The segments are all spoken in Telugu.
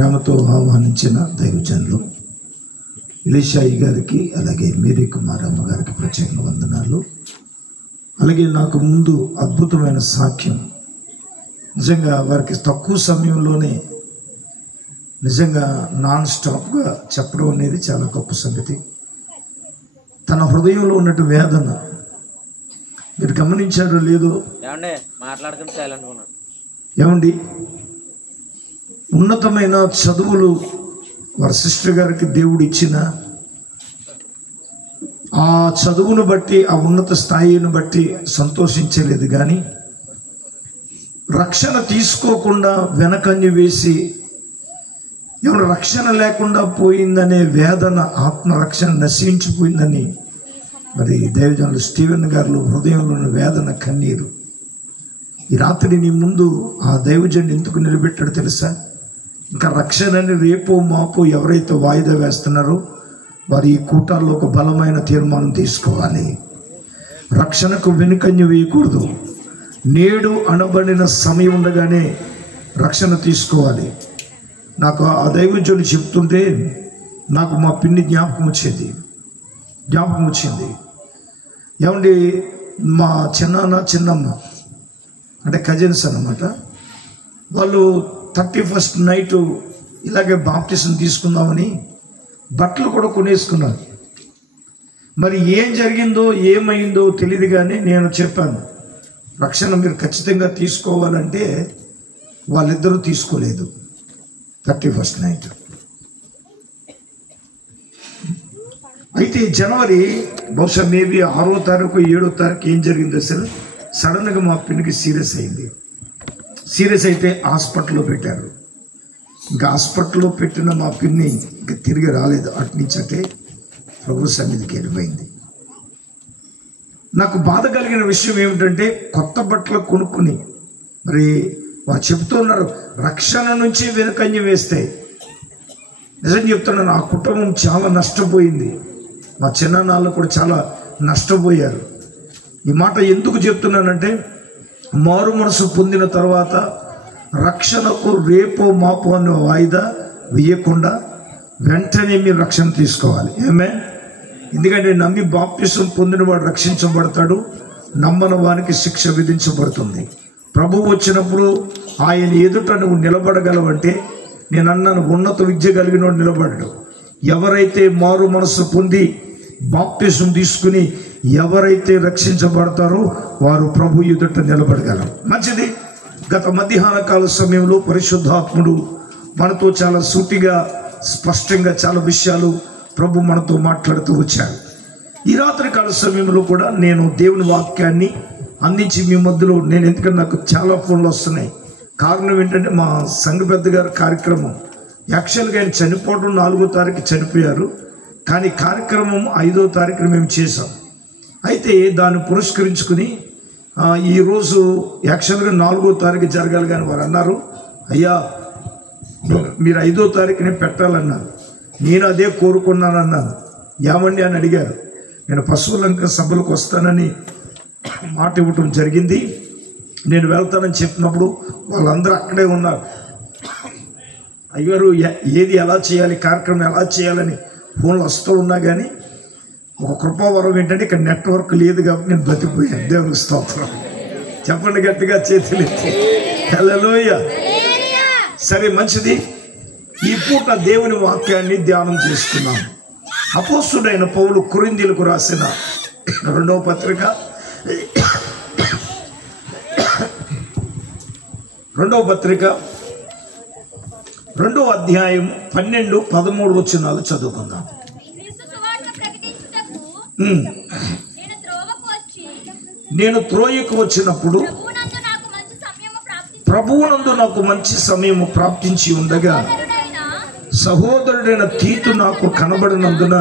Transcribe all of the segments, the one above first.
ప్రేమతో ఆహ్వానించిన దైవజనులు ఎలీషాయి గారికి, అలాగే మేరీ కుమారమ్మ గారికి ప్రత్యేక వందనాలు. అలాగే నాకు ముందు అద్భుతమైన సాక్ష్యం, నిజంగా వారికి తక్కువ సమయంలోనే నిజంగా నాన్ స్టాప్గా చెప్పడం అనేది చాలా గొప్ప సంగతి. తన హృదయంలో ఉన్నట్టు వేదన మీరు గమనించారో లేదో, ఏమండి, ఉన్నతమైన చదువులు వారి సిస్టర్ గారికి దేవుడు ఇచ్చిన ఆ చదువును బట్టి, ఆ ఉన్నత స్థాయిని బట్టి సంతోషించలేదు. కానీ రక్షణ తీసుకోకుండా వెనకంజ వేసి ఎవరు రక్షణ లేకుండా పోయిందనే వేదన, ఆత్మరక్షణ నశించిపోయిందని మరి దైవజనులు స్టీవెన్ గారు హృదయంలో ఉన్న వేదన, కన్నీరు. ఈ రాత్రి నీ ముందు ఆ దైవజనుడు ఎందుకు నిలబెట్టాడు తెలుసా? ఇంకా రక్షణని రేపో మాపో ఎవరైతే వాయిదా వేస్తున్నారో వారు ఈ కూటాల్లో ఒక బలమైన తీర్మానం తీసుకోవాలి. రక్షణకు వెనుకంజ వేయకూడదు. నేడు అనబడిన సమయం ఉండగానే రక్షణ తీసుకోవాలి. నాకు ఆ దైవజనుడు చెప్తుంటే నాకు మా పిన్ని జ్ఞాపకం వచ్చింది. ఏమండి, మా చిన్నాన్న చిన్నమ్మ అంటే కజిన్స్ అన్నమాట. వాళ్ళు 31st నైట్ ఇలాగే బాప్టిజం తీసుకుందామని బట్టలు కూడా కొనేసుకున్నారు. మరి ఏం జరిగిందో ఏమైందో తెలియదు. కానీ నేను చెప్పాను, రక్షణ మీరు ఖచ్చితంగా తీసుకోవాలంటే వాళ్ళిద్దరూ తీసుకోలేదు. 31st నైట్ అయితే జనవరి బహుశా మేబీ 6వ తారీఖు 7వ తారీఖు ఏం జరిగిందో అసలు సడన్గా మా పిన్నికి సీరియస్ అయింది. సీరియస్ అయితే హాస్పిటల్లో పెట్టారు. ఇంకా హాస్పిటల్లో పెట్టిన మా పిన్ని ఇంకా తిరిగి రాలేదు. అటు నుంచి అంటే ప్రభు సన్నిధికి వెళ్ళిపోయింది. నాకు బాధ కలిగిన విషయం ఏమిటంటే, కొత్త బట్టలు కొనుక్కుని మరి వారు చెబుతున్నారు రక్షణ నుంచి వెనుకంజ వేస్తే. నిజం చెప్తున్నాను, ఆ కుటుంబం చాలా నష్టపోయింది. మా చిన్ననాళ్ళు కూడా చాలా నష్టపోయారు. ఈ మాట ఎందుకు చెప్తున్నానంటే, మారు మనసు పొందిన తర్వాత రక్షణకు రేపో మాపో అనే వాయిదా వేయకుండా వెంటనే మీరు రక్షణ తీసుకోవాలి. ఎందుకంటే నమ్మి బాప్టిజం పొందిన వాడు రక్షించబడతాడు, నమ్మని వానికి శిక్ష విధించబడుతుంది. ప్రభువు వచ్చినప్పుడు ఆయన ఎదుట నువ్వు నిలబడగలవంటే, నేను అన్నాను, ఉన్నత విద్య కలిగిన వాడు నిలబడడు. ఎవరైతే మారు మనసు పొంది బాప్టిజం తీసుకుని ఎవరైతే రక్షించబడతారో వారు ప్రభు ఎదుట నిలబడగలరు. మంచిది. గత మధ్యాహ్న కాల సమయంలో పరిశుద్ధాత్ముడు మనతో చాలా సూటిగా, స్పష్టంగా చాలా విషయాలు ప్రభు మనతో మాట్లాడుతూ వచ్చాడు. ఈ రాత్రి కాల సమయంలో కూడా నేను దేవుని వాక్యాన్ని అందించి మీ మధ్యలో నేను, ఎందుకంటే నాకు చాలా ఫోన్లు వస్తున్నాయి. కారణం ఏంటంటే, మా సంఘ పెద్ద గారి కార్యక్రమం యాక్చువల్గా ఆయన చనిపోవడం 4వ తారీఖు చనిపోయారు. కానీ కార్యక్రమం 5వ తారీఖున మేము చేసాం. అయితే దాన్ని పురస్కరించుకుని ఈరోజు యాక్చువల్గా 4వ తారీఖు జరగాలి. కానీ వారు అన్నారు, అయ్యా మీరు 5వ తారీఖునే పెట్టాలన్నారు. నేను అదే కోరుకున్నానన్నాను. ఏమండి అని అడిగారు. నేను పశువులంక సభలకు వస్తానని మాట ఇవ్వటం జరిగింది. నేను వెళ్తానని చెప్పినప్పుడు వాళ్ళందరూ అక్కడే ఉన్నారు. అయ్యారు ఏది ఎలా చేయాలి, కార్యక్రమం ఎలా చేయాలని ఫోన్లు వస్తూ ఉన్నా. కానీ ఒక కృపావరం ఏంటంటే, ఇక్కడ నెట్వర్క్ లేదు కాబట్టి నేను బతికిపోయాను. దేవునికి స్తోత్రం. చెప్పండి గట్టిగా, చేతులు ఎత్తి హల్లెలూయా. సరే, మంచిది. ఈ పూట దేవుని వాక్యాన్ని ధ్యానం చేసుకున్నాం. అపోస్తుడైన పౌలు కొరింథీయులకు రాసిన 2వ పత్రిక 2వ అధ్యాయం 12-13 వచనాలు చదువుకుందాం. నేను త్రోయకు వచ్చినప్పుడు ప్రభువునందు నాకు మంచి సమయము ప్రాప్తించి ఉండగా సహోదరుడైన తీతు నాకు కనబడినందున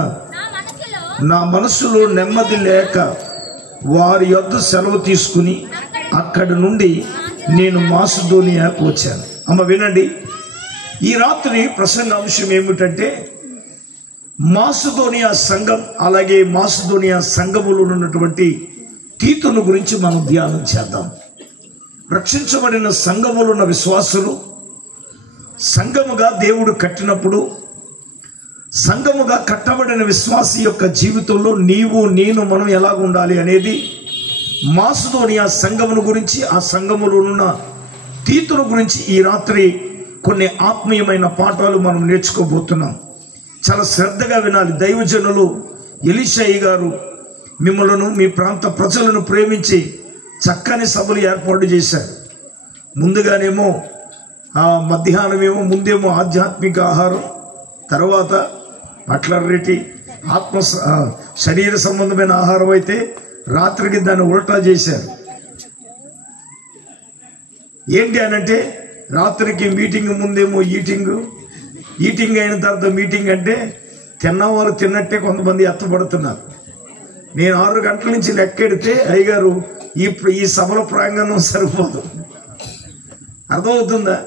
నా మనసులో నెమ్మది లేక వారి యొద్ద సెలవు తీసుకుని అక్కడి నుండి నేను మాసిదోనియాకు వచ్చాను. అమ్మ వినండి, ఈ రాత్రి ప్రసంగాంశం ఏమిటంటే, మాసిదోనియా సంఘం, అలాగే మాసిదోనియా సంఘములో ఉన్నటువంటి తీతును గురించి మనం ధ్యానం చేద్దాం. రక్షించబడిన సంఘములో ఉన్న విశ్వాసులు సంఘముగా దేవుడు కట్టినప్పుడు, సంఘముగా కట్టబడిన విశ్వాసి యొక్క జీవితంలో నీవు నేను మనం ఎలాగ ఉండాలి అనేది మాసిదోనియా సంఘమును గురించి, ఆ సంఘములో ఉన్న తీతుల గురించి ఈ రాత్రి కొన్ని ఆత్మీయమైన పాఠాలు మనం నేర్చుకోబోతున్నాం. చాలా శ్రద్ధగా వినాలి. దైవజనులు ఎలీషయ్య గారు మిమ్మలను, మీ ప్రాంత ప్రజలను ప్రేమించి చక్కని సభలు ఏర్పాటు చేశారు. ముందుగానేమో మధ్యాహ్నమేమో ముందేమో ఆధ్యాత్మిక ఆహారం, తర్వాత మాట్లాడరేటి శరీర సంబంధమైన ఆహారం అయితే రాత్రికి దాన్ని ఉల్టా చేశారు. ఏంటి అనంటే రాత్రికి మీటింగ్ ముందేమో ఈటింగ్ అయిన తర్వాత మీటింగ్ అంటే తిన్నవాళ్ళు తిన్నట్టే కొంతమంది ఎత్తపడుతున్నారు. నేను 6 గంటల నుంచి లెక్కెడితే అయ్యగారు ఈ సభల ప్రాంగణం సరిపోదు. అర్థమవుతుందా?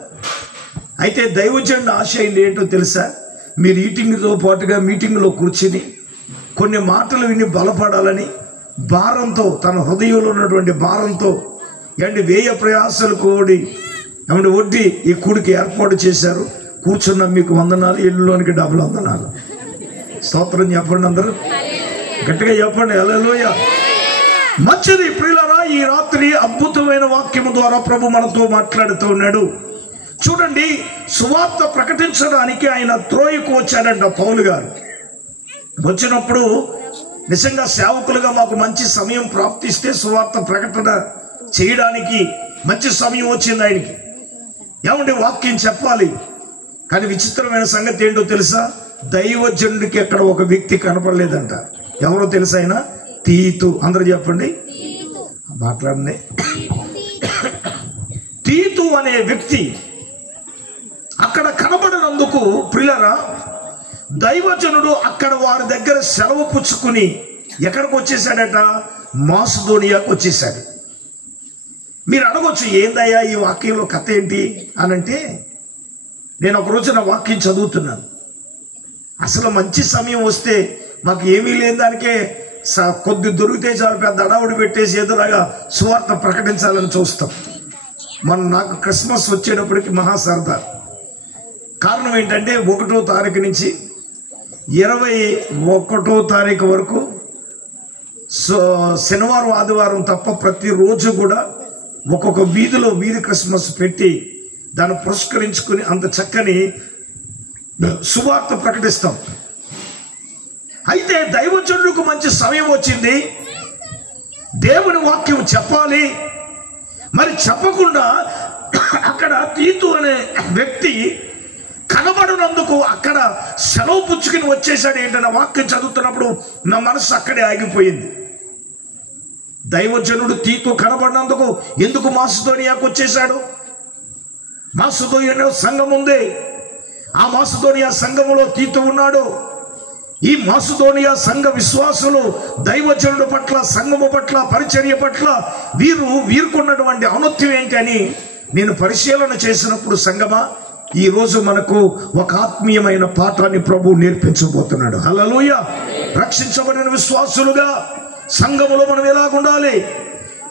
అయితే దైవజనుడి ఆశ ఏంటో తెలుసా? మీరు ఈటింగ్తో పాటుగా మీటింగ్లో కూర్చుని కొన్ని మాటలు విని బలపడాలని భారంతో, తన హృదయంలో ఉన్నటువంటి భారంతో వ్యయ ప్రయాసాలు కూడి ఒడ్డి ఈ కూడికి ఏర్పాటు చేశారు. కూర్చున్న మీకు వందనాలు, ఇల్లులోనికి డబుల్ వందనాలు. స్తోత్రం చెప్పండి, అందరూ గట్టిగా చెప్పండి. హల్లెలూయా. మంచిది ప్రియులారా, ఈ రాత్రి అద్భుతమైన వాక్యము ద్వారా ప్రభు మనతో మాట్లాడుతూ ఉన్నాడు. చూడండి, సువార్త ప్రకటించడానికి ఆయన త్రోయకు వచ్చాడంట పౌలు గారు. వచ్చినప్పుడు నిజంగా సేవకులుగా మాకు మంచి సమయం ప్రాప్తిస్తే సువార్త ప్రకటన చేయడానికి మంచి సమయం వచ్చింది ఆయనకి. ఏమంటే వాక్యం చెప్పాలి. కానీ విచిత్రమైన సంగతి ఏంటో తెలుసా? దైవజనుడికి అక్కడ ఒక వ్యక్తి కనపడలేదంట. ఎవరో తెలుసా? ఆయన తీతు. అందరూ చెప్పండి, మాట్లాడండి. తీతు అనే వ్యక్తి అక్కడ కనబడినందుకు ప్రియులారా, దైవజనుడు అక్కడ వారి దగ్గర సెలవు పుచ్చుకుని ఎక్కడికి వచ్చేసాడట? మాసిదోనియాకు వచ్చేసాడు. మీరు అడగొచ్చు, ఏందయ్యా ఈ వాక్యంలో కథ ఏంటి అనంటే, నేను ఒక రోజున వాక్యం చదువుతున్నాను. అసలు మంచి సమయం వస్తే మాకు ఏమీ లేని దానికే కొద్ది దొరికితే చాలు పెద్ద అడావుడి పెట్టేసి ఏదోలాగా సువార్త ప్రకటించాలని చూస్తాం. నాకు క్రిస్మస్ వచ్చేటప్పటికి మహా సరదా. కారణం ఏంటంటే 1వ తారీఖు నుంచి 21వ తారీఖు వరకు శనివారం ఆదివారం తప్ప ప్రతిరోజు కూడా ఒక్కొక్క వీధిలో వీధి క్రిస్మస్ పెట్టి దాన్ని పురస్కరించుకుని అంత చక్కని సువార్త ప్రకటిస్తాం. అయితే దైవజనులకు మంచి సమయం వచ్చింది, దేవుని వాక్యం చెప్పాలి. మరి చెప్పకుండా అక్కడ తీతు అనే వ్యక్తి కనబడినందుకు అక్కడ సెలవు పుచ్చుకుని వచ్చేసాడు. ఏంటన్న వాక్యం చదువుతున్నప్పుడు నా మనసు అక్కడే ఆగిపోయింది. దైవజనుడు తీతు కనబడినందుకు ఎందుకు మాసిదోనియాకు వచ్చేసాడు? మాసిదోనియా సంఘం ఉంది. ఆ మాసిదోనియా సంఘములో తీతు ఉన్నాడు. ఈ మాసిదోనియా సంఘ విశ్వాసులు దైవజనుడు పట్ల, సంఘము పట్ల, పరిచర్య పట్ల వీరుకున్నటువంటి ఔన్నత్యం ఏంటి అని నేను పరిశీలన చేసినప్పుడు, సంఘమా, ఈ రోజు మనకు ఒక ఆత్మీయమైన పాఠాన్ని ప్రభు నేర్పించబోతున్నాడు. హల్లెలూయా. రక్షించబడిన విశ్వాసులుగా సంఘములో మనం ఎలాగుండాలి,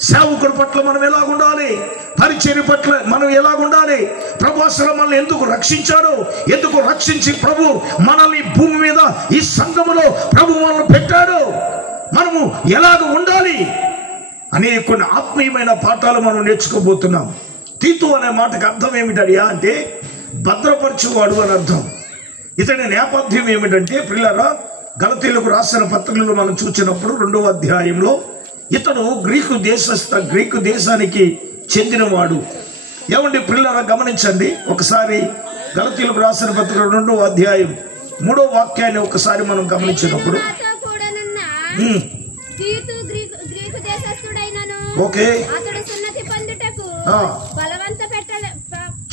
సేవకుడి పట్ల మనం ఎలాగుండాలి, పరిచర్య పట్ల మనం ఎలాగుండాలి, ప్రభు అసలు మనల్ని ఎందుకు రక్షించాడు, ఎందుకు రక్షించి ప్రభు మనల్ని భూమి మీద ఈ సంఘములో ప్రభు మనల్ని పెట్టాడు, మనము ఎలాగ ఉండాలి అనే కొన్ని ఆత్మీయమైన పాఠాలు మనం నేర్చుకోబోతున్నాం. తీతు అనే మాటకు అర్థం ఏమిటయ్యా అంటే భద్రపరచువాడు అని అర్థం. ఇతని నేపథ్యం ఏమిటంటే ప్రియులారా, గలతీయులకు రాసిన పత్రికలో మనం చూసినప్పుడు 2వ అధ్యాయంలో ఇతడు గ్రీకు దేశానికి చెందినవాడు. ఏమండి ప్రియులారా, గమనించండి ఒకసారి. గలతీయులకు రాసిన పత్రిక 2వ అధ్యాయం 3వ వాక్యాన్ని ఒకసారి మనం గమనించినప్పుడు, ఓకే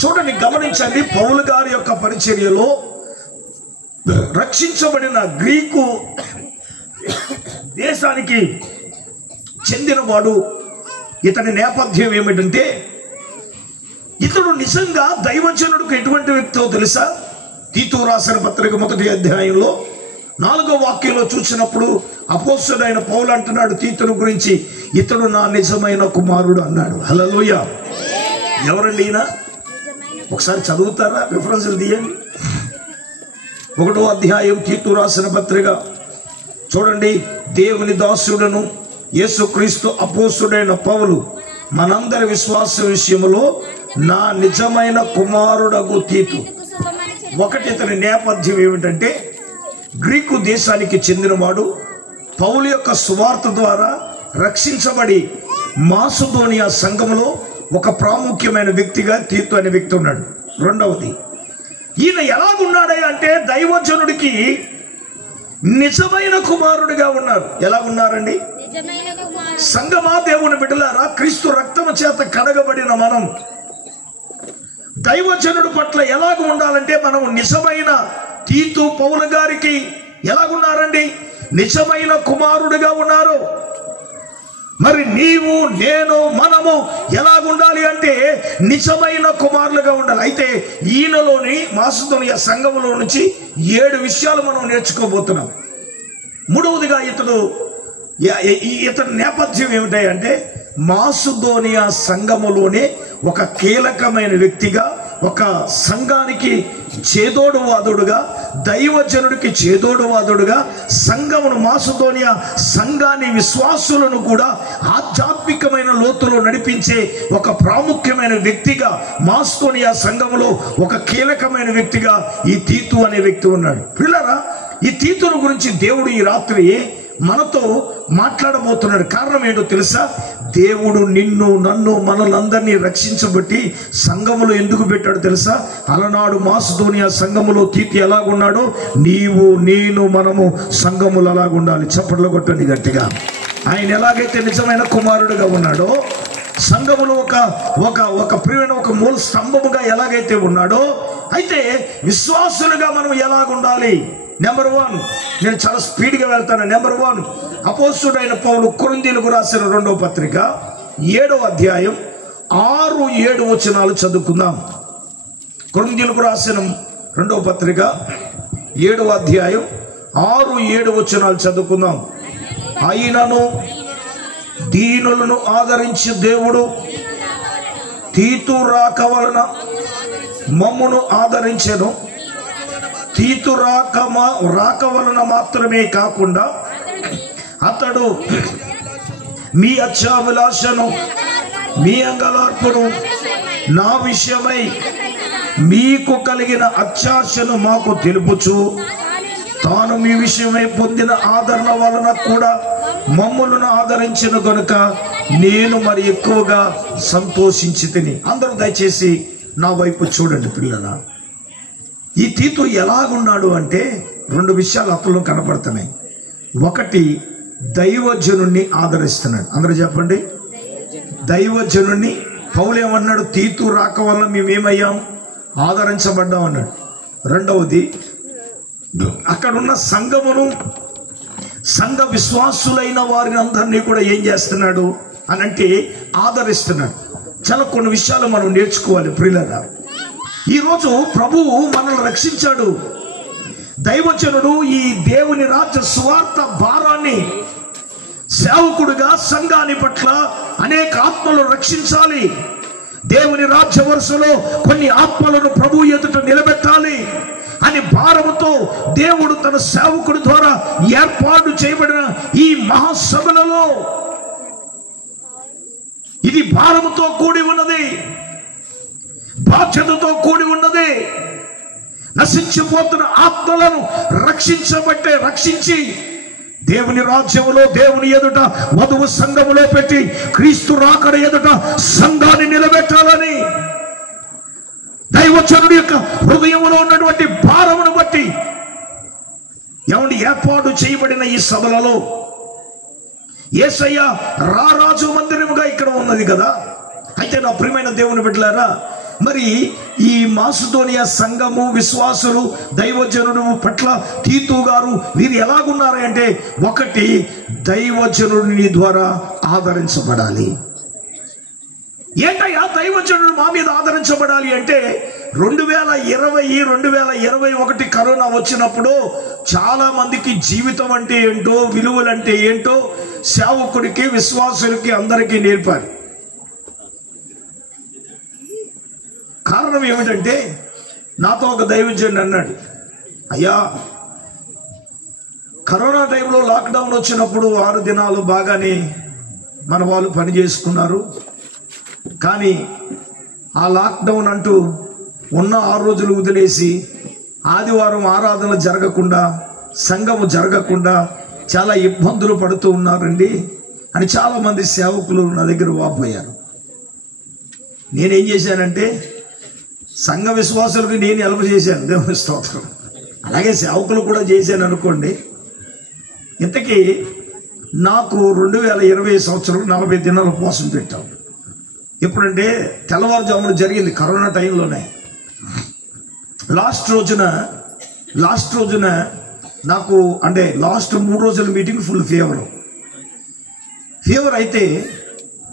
చూడండి, గమనించండి. పౌలు గారి యొక్క పరిచర్యలో రక్షించబడిన గ్రీకు దేశానికి చెందినవాడు. ఇతని నేపథ్యం ఏమిటంటే, ఇతడు నిజంగా దైవజనుడికి ఎటువంటి వ్యక్తో తెలుసా? తీతు రాసిన పత్రిక 1వ అధ్యాయంలో 4వ వాక్యంలో చూసినప్పుడు అపోస్తలుడైన పౌలు అంటున్నాడు తీతును గురించి, ఇతడు నా నిజమైన కుమారుడు అన్నాడు. హల్లెలూయా. ఎవరండి ఈయన? ఒకసారి చదువుతారా? రిఫరెన్స్లు తీయండి. 1వ అధ్యాయం తీతు రాసిన పత్రిక చూడండి. దేవుని దాసుడను యేసుక్రీస్తు అపోస్తుడైన పౌలు మనందరి విశ్వాస విషయంలో నా నిజమైన కుమారుడగు తీతు. ఇతని నేపథ్యం ఏమిటంటే గ్రీకు దేశానికి చెందినవాడు, పౌలు యొక్క సువార్త ద్వారా రక్షించబడి మాసిదోనియా సంఘములో ఒక ప్రాముఖ్యమైన వ్యక్తిగా తీతు అనే వ్యక్తి ఉన్నాడు. రెండవది, ఈయన ఎలాగున్నాడే అంటే దైవజనుడికి నిజమైన కుమారుడిగా ఉన్నారు. ఎలాగున్నారండి? సంగమా, దేవుని బిడ్డలారా, క్రీస్తు రక్తము చేత కడగబడిన మనం దైవజనుడి పట్ల ఎలాగ ఉండాలంటే మనం నిజమైన తీతు పౌలు గారికి ఎలాగున్నారండి? నిజమైన కుమారుడిగా ఉన్నారు. మరి నీవు నేను మనము ఎలాగుండాలి అంటే నిజమైన కుమారులుగా ఉండాలి. అయితే ఈయనలోని మాసిదోనియా సంఘములో నుంచి 7 విషయాలు మనం నేర్చుకోబోతున్నాం. మూడవదిగా ఇతని నేపథ్యం ఏమిటంటే మాసిదోనియా సంఘములోనే ఒక కీలకమైన వ్యక్తిగా, ఒక సంఘానికి చేదోడువాదుడుగా, దైవజనుడికి చేదోడువాదుడుగా, సంఘమును మాసిదోనియా సంఘాన్ని విశ్వాసులను కూడా ఆధ్యాత్మికమైన లోతులో నడిపించే ఒక ప్రాముఖ్యమైన వ్యక్తిగా, మాసిదోనియా సంఘములో ఒక కీలకమైన వ్యక్తిగా ఈ తీతు అనే వ్యక్తి ఉన్నాడు. పిల్లరా, ఈ తీతును గురించి దేవుడు ఈ రాత్రి మనతో మాట్లాడబోతున్నాడు. కారణం ఏంటో తెలుసా? దేవుడు నిన్ను నన్ను మనలందరినీ రక్షించబట్టి సంఘములో ఎందుకు పెట్టాడు తెలుసా? అలనాడు మాసిదోనియా సంఘములో తీతు ఎలాగున్నాడో నీవు నేను మనము సంఘములు అలాగుండాలి. చప్పట్లు కొట్టండి గట్టిగా. ఆయన ఎలాగైతే నిజమైన కుమారుడుగా ఉన్నాడో, సంఘములో ఒక ప్రియమైన ఒక మూల స్తంభముగా ఎలాగైతే ఉన్నాడో, అయితే విశ్వాసులుగా మనం ఎలాగుండాలి? నెంబర్ 1, నేను చాలా స్పీడ్గా వెళ్తాను. నెంబర్ 1, అపోస్తుడైన పౌలు కొరింథీయులకు రాసిన 2వ పత్రిక 7వ అధ్యాయం 6-7 వచనాలు చదువుకుందాం. కొరింథీయులకు రాసిన 2వ పత్రిక 7వ అధ్యాయం 6-7 వచనాలు చదువుకుందాం. అయినను దీనులను ఆదరించి దేవుడు తీతు రాక వలన మమ్మును ఆదరించెను. తీతు రాక వలన మాత్రమే కాకుండా అతడు మీ అత్యాభిలాషను, మీ అంగలార్పును నా విషయమై మీకు కలిగిన అత్యాశను మాకు తెలుపుచు తాను మీ విషయమై పొందిన ఆదరణ వలన కూడా మమ్ములను ఆదరించిన కనుక నేను మరి ఎక్కువగా సంతోషించి తిని. అందరూ దయచేసి నా వైపు చూడండి పిల్లల. ఈ తీతు ఎలాగున్నాడు అంటే 2 విషయాలు అతను కనపడుతున్నాయి. ఒకటి, దైవజనుణ్ణి ఆదరిస్తున్నాడు. అందరూ చెప్పండి, దైవజనుణ్ణి. పౌలు ఏమన్నాడు? తీతు రాక వల్ల మేమేమయ్యాం? ఆదరించబడ్డాం అన్నాడు. రెండవది, అక్కడున్న సంఘమును, సంఘ విశ్వాసులైన వారిని అందరినీ కూడా ఏం చేస్తున్నాడు అని అంటే ఆదరిస్తున్నాడు. చాలా కొన్ని విషయాలు మనం నేర్చుకోవాలి ప్రియులారా. ఈరోజు ప్రభువు మనల్ని రక్షించాడు. దైవజనుడు ఈ దేవుని రాజ్య సువార్త భారాన్ని సేవకుడుగా సంఘాన్ని పట్ల అనేక ఆత్మలను రక్షించాలి. దేవుని రాజ్య వరుసలో కొన్ని ఆత్మలను ప్రభు ఎదుట నిలబెట్టాలి అని భారముతో దేవుడు తన సేవకుడి ద్వారా ఏర్పాటు చేయబడిన ఈ మహాసభలలో ఇది భారముతో కూడి ఉన్నది, బాధ్యతతో కూడి ఉన్నది. నశించిపోతున్న ఆత్మలను రక్షించి దేవుని రాజ్యములో, దేవుని ఎదుట, వధువు సంఘములో పెట్టి క్రీస్తు రాకడ ఎదుట సంఘాన్ని నిలబెట్టాలని దైవజనుడి యొక్క హృదయంలో ఉన్నటువంటి భారమును బట్టి ఏర్పాటు చేయబడిన ఈ సభలలో యేసయ్య రారాజు మందిరముగా ఇక్కడ ఉన్నది కదా. అయితే నా ప్రియమైన దేవుని బిడ్డలారా, మరి ఈ మాసిదోనియా సంఘము, విశ్వాసులు, దైవజనుడు పట్ల తీతు గారు వీరు ఎలాగున్నారు అంటే, ఒకటి, దైవజనుడిని ద్వారా ఆదరించబడాలి. ఏంటయ్యా దైవజనుడు మా మీద ఆదరించబడాలి అంటే, 2020-2021 కరోనా వచ్చినప్పుడు చాలా మందికి జీవితం అంటే ఏంటో, విలువలు అంటే ఏంటో సేవకుడికి, విశ్వాసులకి అందరికీ నేర్పారు. కారణం కారణం ఏమిటంటే, నాతో ఒక దైవజనుడు అన్నాడు, అయ్యా కరోనా టైంలో లాక్డౌన్ వచ్చినప్పుడు 6 దినాలు బాగానే మన వాళ్ళు పని చేసుకున్నారు. కానీ ఆ లాక్డౌన్ అంటూ ఉన్న 6 రోజులు వదిలేసి ఆదివారం ఆరాధన జరగకుండా, సంఘము జరగకుండా చాలా ఇబ్బందులు పడుతూ ఉన్నారండి అని చాలామంది సేవకులు నా దగ్గర వాపోయారు. నేనేం చేశానంటే, సంఘ విశ్వాసులకు నేను హెల్ప్ చేశాను, దేవుని స్తోత్రం. అలాగే సేవకులు కూడా చేశాను అనుకోండి. ఇంతకీ నాకు 2020 సంవత్సరం 40 దినాల ఉపవాసం పెట్టాం. ఎప్పుడంటే తెల్లవారుజామున జరిగింది, కరోనా టైంలోనే. లాస్ట్ రోజున నాకు అంటే లాస్ట్ 3 రోజుల మీటింగ్ ఫుల్ ఫీవర్ అయితే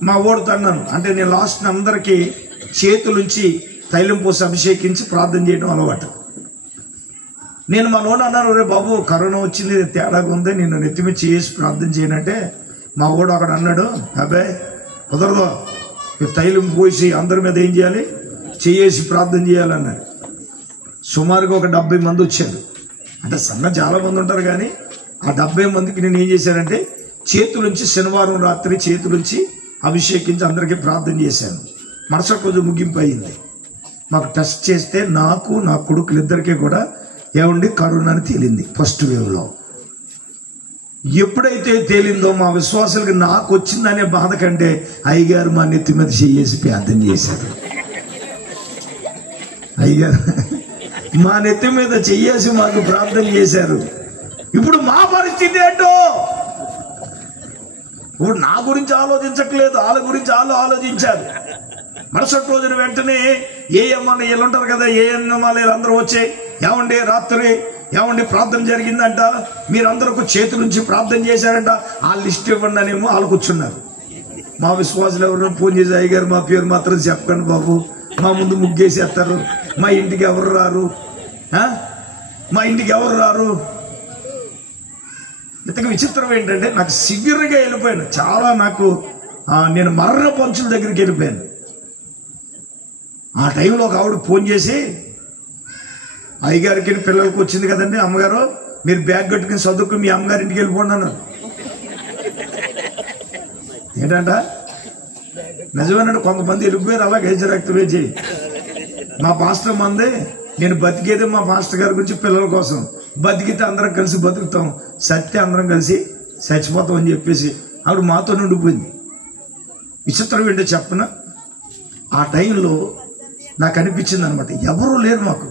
మా ఓడితో అన్నాను, అంటే నేను లాస్ట్ అందరికీ చేతులుంచి తైలం పోసి అభిషేకించి ప్రార్థన చేయడం అలవాటు. నేను మా నోడు అన్నాను, రే బాబు కరోనా వచ్చింది, తేడాగా ఉంది, నేను నెత్తిమి చేసి ప్రార్థన చేయనంటే మా ఓడు అక్కడ అన్నాడు, అబ్బాయి కుదరదు, తైలం పోసి అందరి మీద ఏం చేయాలి, చేసి ప్రార్థన చేయాలన్నాడు. సుమారుగా ఒక 70 మంది వచ్చారు. అంటే సంఘం చాలా మంది ఉంటారు, కానీ ఆ 70 మందికి నేను ఏం చేశానంటే చేతులుంచి శనివారం రాత్రి చేతులుంచి అభిషేకించి అందరికీ ప్రార్థన చేశాను. మరుసటి రోజు ముగింపు అయింది. మాకు టెస్ట్ చేస్తే నాకు నా కొడుకులిద్దరికీ కూడా ఏమండి కరోనా అని తేలింది ఫస్ట్ వేవ్లో. ఎప్పుడైతే తేలిందో మా విశ్వాసాలకు నాకు వచ్చిందనే బాధ కంటే అయ్యగారు మా నెత్తి మీద చేసి ప్రార్థన చేశారు. అయ్యగారు మా నెత్తి మీద చెయ్యేసి మాకు ప్రార్థన చేశారు. ఇప్పుడు మా పరిస్థితి ఏంటో, ఇప్పుడు నా గురించి ఆలోచించట్లేదు, వాళ్ళ గురించి ఆలోచించారు. మరుసటి రోజున వెంటనే ఏఎమ్మన్న వీళ్ళు ఉంటారు కదా, ఏఎన్ఎమ్మాలు అందరూ వచ్చాయి, ఏమండి రాత్రి ఏమండి ప్రార్థన జరిగిందంట, మీరందరూ చేతుల నుంచి ప్రార్థన చేశారంట, ఆ లిస్ట్ ఇవ్వండి అనేమో వాళ్ళు కూర్చున్నారు. మా విశ్వాసులు ఎవరు ఫోన్ చేసి, అయ్యగారు మా పేరు మాత్రం చెప్పండి బాబు, మా ముందు ముగ్గేసేస్తారు, మా ఇంటికి ఎవరు రారు, మా ఇంటికి ఎవరు రారు. ఇంతకు విచిత్రం ఏంటంటే, నాకు సివియర్గా వెళ్ళిపోయాను, చాలా నాకు నేను మరణ పంచుల దగ్గరికి వెళ్ళిపోయాను. ఆ టైంలో ఒక ఆవిడ ఫోన్ చేసి, అయ్యగారికి పిల్లలకి వచ్చింది కదండి, అమ్మగారు మీరు బ్యాగ్ కట్టుకుని చదువుకుని మీ అమ్మగారి ఇంటికి వెళ్ళిపోండి అన్నారు. ఏంటంట నిజమేనండి, కొంతమంది వెళ్ళిపోయారు అలాగే హెచ్చరక్తమే చేయి. మా పాస్టర్ మంది, నేను బతికేది మా పాస్టర్ గారి గురించి పిల్లల కోసం, బతికితే అందరం కలిసి బతుకుతాం, సత్తే అందరం కలిసి చచ్చిపోతాం అని చెప్పేసి ఆవిడ మాతో ఉండిపోయింది. విచిత్రం ఏంటో చెప్పన, ఆ టైంలో నాకు అనిపించింది అనమాట, ఎవరూ లేరు మాకు.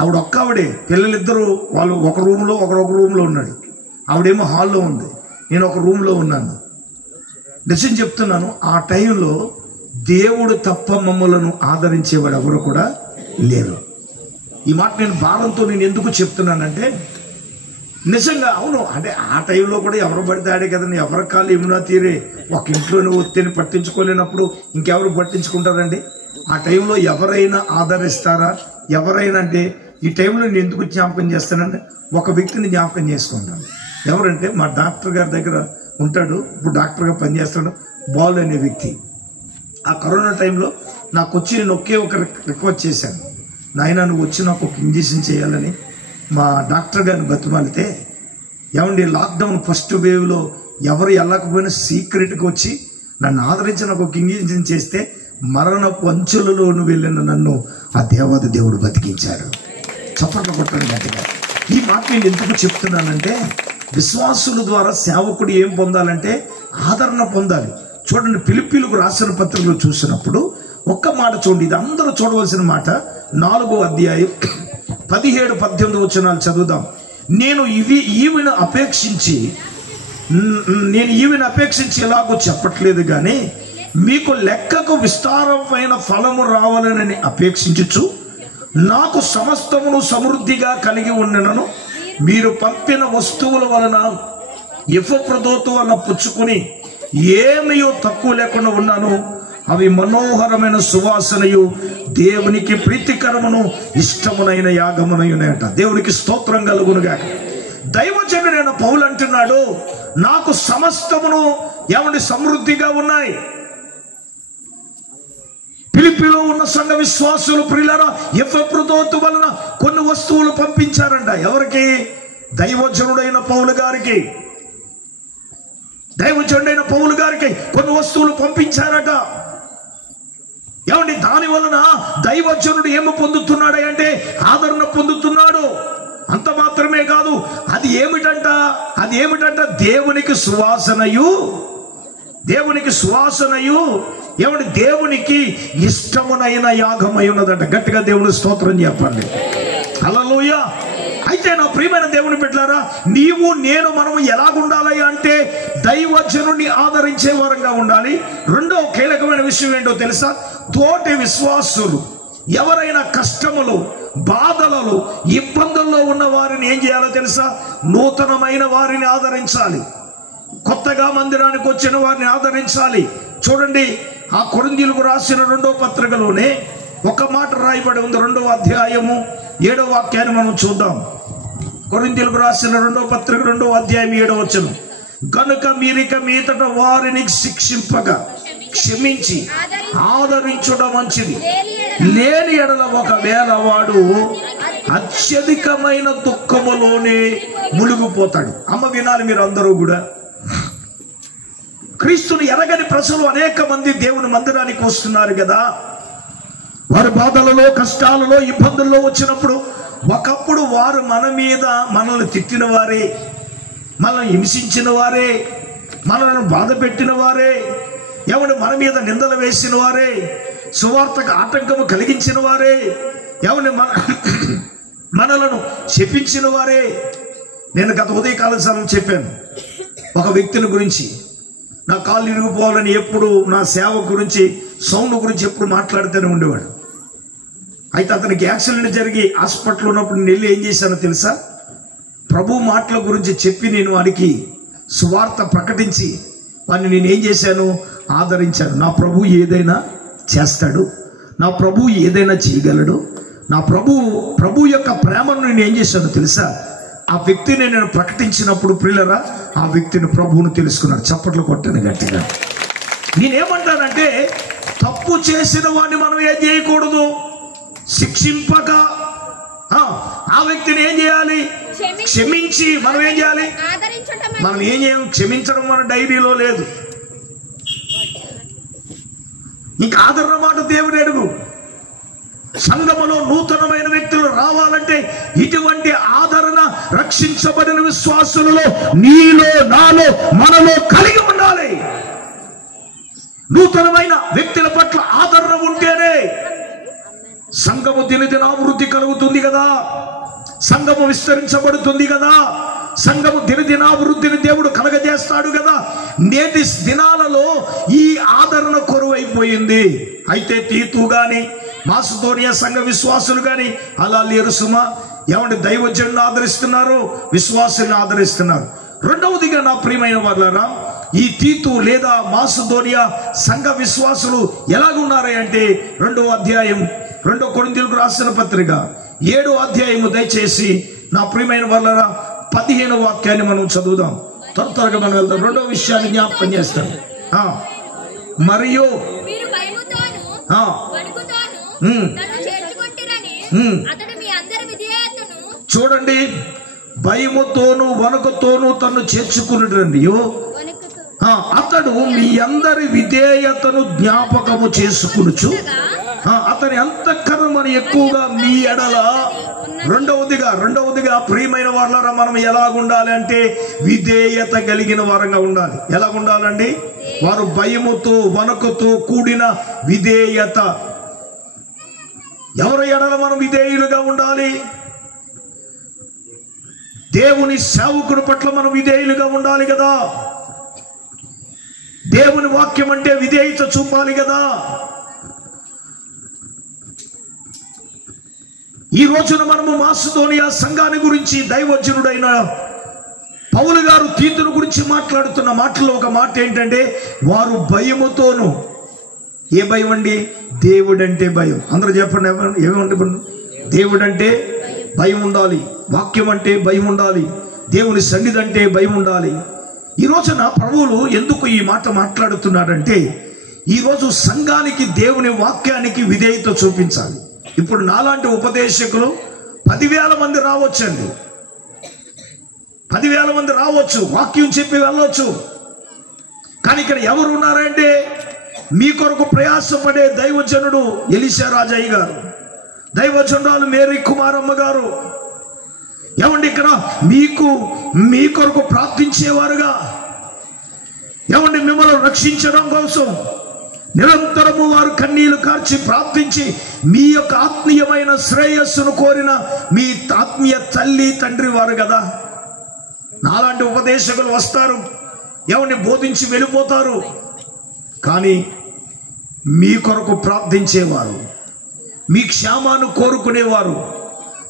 ఆవిడ ఒక్క ఆవిడే, పిల్లలిద్దరూ వాళ్ళు ఒక రూమ్లో ఒకరొక రూమ్లో ఉన్నాడు. ఆవిడేమో హాల్లో ఉంది, నేను ఒక రూమ్లో ఉన్నాను. నిజం చెప్తున్నాను, ఆ టైంలో దేవుడు తప్ప మమ్మలను ఆదరించేవాడు ఎవరు కూడా లేరు. ఈ మాట నేను భారంతో నేను ఎందుకు చెప్తున్నానంటే, నిజంగా అవును, అంటే ఆ టైంలో కూడా ఎవరు పడితే ఆడే కదండి, ఎవరి కాళ్ళు ఏమునా తీరే, ఒక ఇంట్లోనే ఒత్తిని పట్టించుకోలేనప్పుడు ఇంకెవరు పట్టించుకుంటారండి? ఆ టైంలో ఎవరైనా ఆదరిస్తారా? ఎవరైనా అంటే ఈ టైంలో నేను ఎందుకు జ్ఞాపకం చేస్తానంటే, ఒక వ్యక్తిని జ్ఞాపకం చేసుకుంటాను. ఎవరంటే మా డాక్టర్ గారి దగ్గర ఉంటాడు, ఇప్పుడు డాక్టర్గా పనిచేస్తాడు, బాల్ అనే వ్యక్తి. ఆ కరోనా టైంలో నాకు వచ్చి నేను ఒకే ఒక రిక్వెస్ట్ చేశాను, నాయన నువ్వు వచ్చి నాకు ఒక ఇంజెక్షన్ చేయాలని మా డాక్టర్ గారిని బతిమాలితే, ఏమండి లాక్డౌన్ ఫస్ట్ వేవ్లో ఎవరు వెళ్ళకపోయినా సీక్రెట్గా వచ్చి నన్ను ఆదరించి నాకు ఒక ఇంజెక్షన్ చేస్తే మరణ పంచులలోను వెళ్ళిన నన్ను ఆ దేవాది దేవుడు బతికించారు. చప్పట్లు కొట్టండి గట్టిగా. ఈ మాట నేను ఎందుకు చెప్తున్నానంటే, విశ్వాసుల ద్వారా సేవకుడు ఏం పొందాలంటే ఆదరణ పొందాలి. చూడండి, ఫిలిప్పీలకు రాసిన పత్రికలో చూసినప్పుడు ఒక్క మాట చూడండి, ఇది అందరూ చూడవలసిన మాట. 4వ అధ్యాయం 17-18 వచనాలు చదువుదాం. నేను ఈవిని అపేక్షించి ఎలాగో చెప్పట్లేదు, కానీ మీకు లెక్కకు విస్తారమైన ఫలము రావాలని అపేక్షించుచు నాకు సమస్తమును సమృద్ధిగా కలిగి ఉండనను మీరు పంపిన వస్తువుల వలన ఎఫ్రదీతు వలన పుచ్చుకొని ఏమయో తక్కువ లేకుండా ఉన్నాను. అవి మనోహరమైన సువాసనయు దేవునికి ప్రీతికరమును ఇష్టమునైన యాగమునయునేట. దేవునికి స్తోత్రం కలుగునుగాక. దైవజనుడైన పౌలు అంటున్నాడు, నాకు సమస్తమును ఏమండి సమృద్ధిగా ఉన్నాయి. ఫిలిప్పీలో ఉన్న సంఘ విశ్వాసులు ప్రియులారా ఎపెఫ్రోదితు వలన కొన్ని వస్తువులు పంపించారంట. ఎవరికి? దైవజనుడైన పౌలు గారికి. దైవజనుడైన పౌలు గారికి కొన్ని వస్తువులు పంపించారట. ఏమండి, దాని వలన దైవజనుడు ఏమి పొందుతున్నాడు అంటే ఆదరణ పొందుతున్నాడు. అంత మాత్రమే కాదు, అది ఏమిటంట దేవునికి సువాసనయు ఏమండి దేవునికి ఇష్టమునైన యాగమై ఉన్నదంట. గట్టిగా దేవుని స్తోత్రం చెప్పండి. హల్లెలూయా. అయితే నా ప్రియమైన దేవుని బిడ్డలారా, నీవు నేను మనము ఎలాగుండాలి అంటే దైవజనుని ఆదరించే వారంగా ఉండాలి. రెండో కీలకమైన విషయం ఏంటో తెలుసా? తోటి విశ్వాసులు ఎవరైనా కష్టములు, బాధలలో, ఇబ్బందుల్లో ఉన్న వారిని ఏం చేయాలో తెలుసా? నూతనమైన వారిని ఆదరించాలి. కొత్తగా మందిరానికి వచ్చిన వారిని ఆదరించాలి. చూడండి, ఆ కొరింథీయులకు రాసిన 2వ పత్రికలోనే ఒక మాట రాయబడి ఉంది. 2వ అధ్యాయము 7వ వాక్యాన్ని మనం చూద్దాం. కొరింథీయులకు రాసిన 2వ పత్రిక 2వ అధ్యాయం 7వ వచనం. కనుక మీరిక మీదట వారిని శిక్షింపగా క్షమించి ఆదరించడం మంచిది. లేని ఎడల ఒకవేళ వాడు అత్యధికమైన దుఃఖములోనే మునిగిపోతాడు. అమ్మ వినాలి మీరు అందరూ కూడా. క్రీస్తుని ఎరగని ప్రజలు అనేక మంది దేవుని మందిరానికి వస్తున్నారు కదా. వారి బాధలలో, కష్టాలలో, ఇబ్బందుల్లో వచ్చినప్పుడు ఒకప్పుడు వారు మన మీద మనల్ని తిట్టిన వారే, మనల్ని హింసించిన వారే, మనల్ని బాధ పెట్టిన వారే, ఎవడు మన మీద నిందలు వేసిన వారే, సువార్తకు ఆటంకము కలిగించిన వారే, ఎవని మనలను శపించిన వారే. నేను గత ఉదయకాల సమయం చెప్పాను ఒక వ్యక్తిని గురించి. నా కాళ్ళు ఇరిగిపోవాలని ఎప్పుడు నా సేవ గురించి, సౌండ్ గురించి ఎప్పుడు మాట్లాడుతూనే ఉండేవాడు. అయితే అతనికి యాక్సిడెంట్ జరిగి హాస్పిటల్ ఉన్నప్పుడు నేను వెళ్ళి ఏం చేశానో తెలుసా? ప్రభు మాటల గురించి చెప్పి నేను వారికి సువార్త ప్రకటించి వారిని నేను ఏం చేశాను? ఆదరించాను. నా ప్రభు ఏదైనా చేస్తాడు, నా ప్రభు ఏదైనా చేయగలడు, నా ప్రభు యొక్క ప్రేమను నేను ఏం చేశాను తెలుసా? ఆ వ్యక్తిని నేను ప్రకటించినప్పుడు ప్రియులరా, ఆ వ్యక్తిని ప్రభువును తెలుసుకున్నాడు. చప్పట్లు కొట్టాను గట్టిగా. నేనేమంటానంటే, తప్పు చేసిన వాడిని మనం ఏం చేయకూడదు? శిక్షింపక ఆ వ్యక్తిని ఏం చేయాలి? క్షమించి మనం ఏం చేయాలి? మనం ఏం చేయం? క్షమించడం మన డైరీలో లేదు. ఇంకా ఆదరణ మాట దేవుని అడుగు. సంఘములో నూతనమైన వ్యక్తులు రావాలంటే ఇటువంటి ఆదరణ రక్షించబడిన విశ్వాసులలో నీలో, నాలో, మనలో కలిగి ఉండాలి. నూతనమైన వ్యక్తుల పట్ల ఆదరణ ఉంటేనే సంఘము దినదినాభివృద్ధి కలుగుతుంది కదా, సంఘము విస్తరించబడుతుంది కదా, సంఘము దినదినాభివృద్ధిని దేవుడు కలగజేస్తాడు కదా. నేటి దినాలలో ఈ ఆదరణ కొరువైపోయింది. అయితే తీతు గాని, మాసిదోనియా సంఘ విశ్వాసులు గాని అలా లేరు సుమా. ఏమంటే దైవజనులను ఆదరిస్తున్నారు, విశ్వాసులను ఆదరిస్తున్నారు. రెండవదిగా నా ప్రియమైన వాళ్ళారా, ఈ తీతు లేదా మాసిదోనియా సంఘ విశ్వాసులు ఎలాగున్నారే అంటే 2వ అధ్యాయం 2 కొరింథీయులకు రాసిన పత్రిక 7వ అధ్యాయము దయచేసి నా ప్రియమైన వాళ్ళారా 15వ వాక్యాన్ని మనం చదువుదాం. త్వరగా మనం వెళ్తాం. 2వ విషయాన్ని జ్ఞాపకం చేస్తాం. మరియు చూడండి, భయముతోను వణుకుతోను తను చేర్చుకున్నాడండి. అతడు మీ అందరి విధేయతను జ్ఞాపకము చేసుకునుచు అతని అంతఃకరణమని ఎక్కువగా మీ ఎడల. రెండవదిగా ప్రియమైన వాళ్ళరా, మనం ఎలాగుండాలి అంటే విధేయత కలిగిన వారంగా ఉండాలి. ఎలాగుండాలండి? వారు భయముతో వణుకుతో కూడిన విధేయత. ఎవరి ఎడల మనం విధేయులుగా ఉండాలి? దేవుని సేవకుడి పట్ల మనం విధేయులుగా ఉండాలి కదా. దేవుని వాక్యం అంటే విధేయత చూపాలి కదా. ఈ రోజున మనము మాసిదోనియా సంఘాన్ని గురించి దైవజనుడైన పౌలు గారు తీతుల గురించి మాట్లాడుతున్న మాటల్లో ఒక మాట ఏంటంటే, వారు భయముతోను. ఏ భయం అండి? దేవుడంటే భయం. అందరూ చెప్పండి, ఏమంటే దేవుడంటే భయం ఉండాలి, వాక్యం అంటే భయం ఉండాలి, దేవుని సన్నిధి అంటే భయం ఉండాలి. ఈ రోజున ప్రభువులు ఎందుకు ఈ మాట మాట్లాడుతున్నాడంటే, ఈరోజు సంఘానికి దేవుని వాక్యానికి విధేయత చూపించాలి. ఇప్పుడు నాలాంటి ఉపదేశకులు 10,000 మంది రావచ్చండి, 10,000 మంది రావచ్చు, వాక్యం చెప్పి వెళ్ళొచ్చు. కానీ ఇక్కడ ఎవరు ఉన్నారంటే మీ కొరకు ప్రయాసపడే దైవజనుడు ఎలీషా రాజయ్య గారు, దైవజనురాలు మేరీ కుమారమ్మ గారు. ఏమండి ఇక్కడ మీ కొరకు ప్రార్థించేవారుగా, ఏమండి మిమ్మల్ని రక్షించడం కోసం నిరంతరము వారు కన్నీళ్లు కార్చి ప్రార్థించి మీ యొక్క ఆత్మీయమైన శ్రేయస్సును కోరిన మీ ఆత్మీయ తల్లి తండ్రి వారు కదా. నాలాంటి ఉపదేశకులు వస్తారు, ఏమండి బోధించి వెళ్ళిపోతారు. కానీ మీ కొరకు ప్రార్థించేవారు, మీ క్షేమాన్ని కోరుకునేవారు,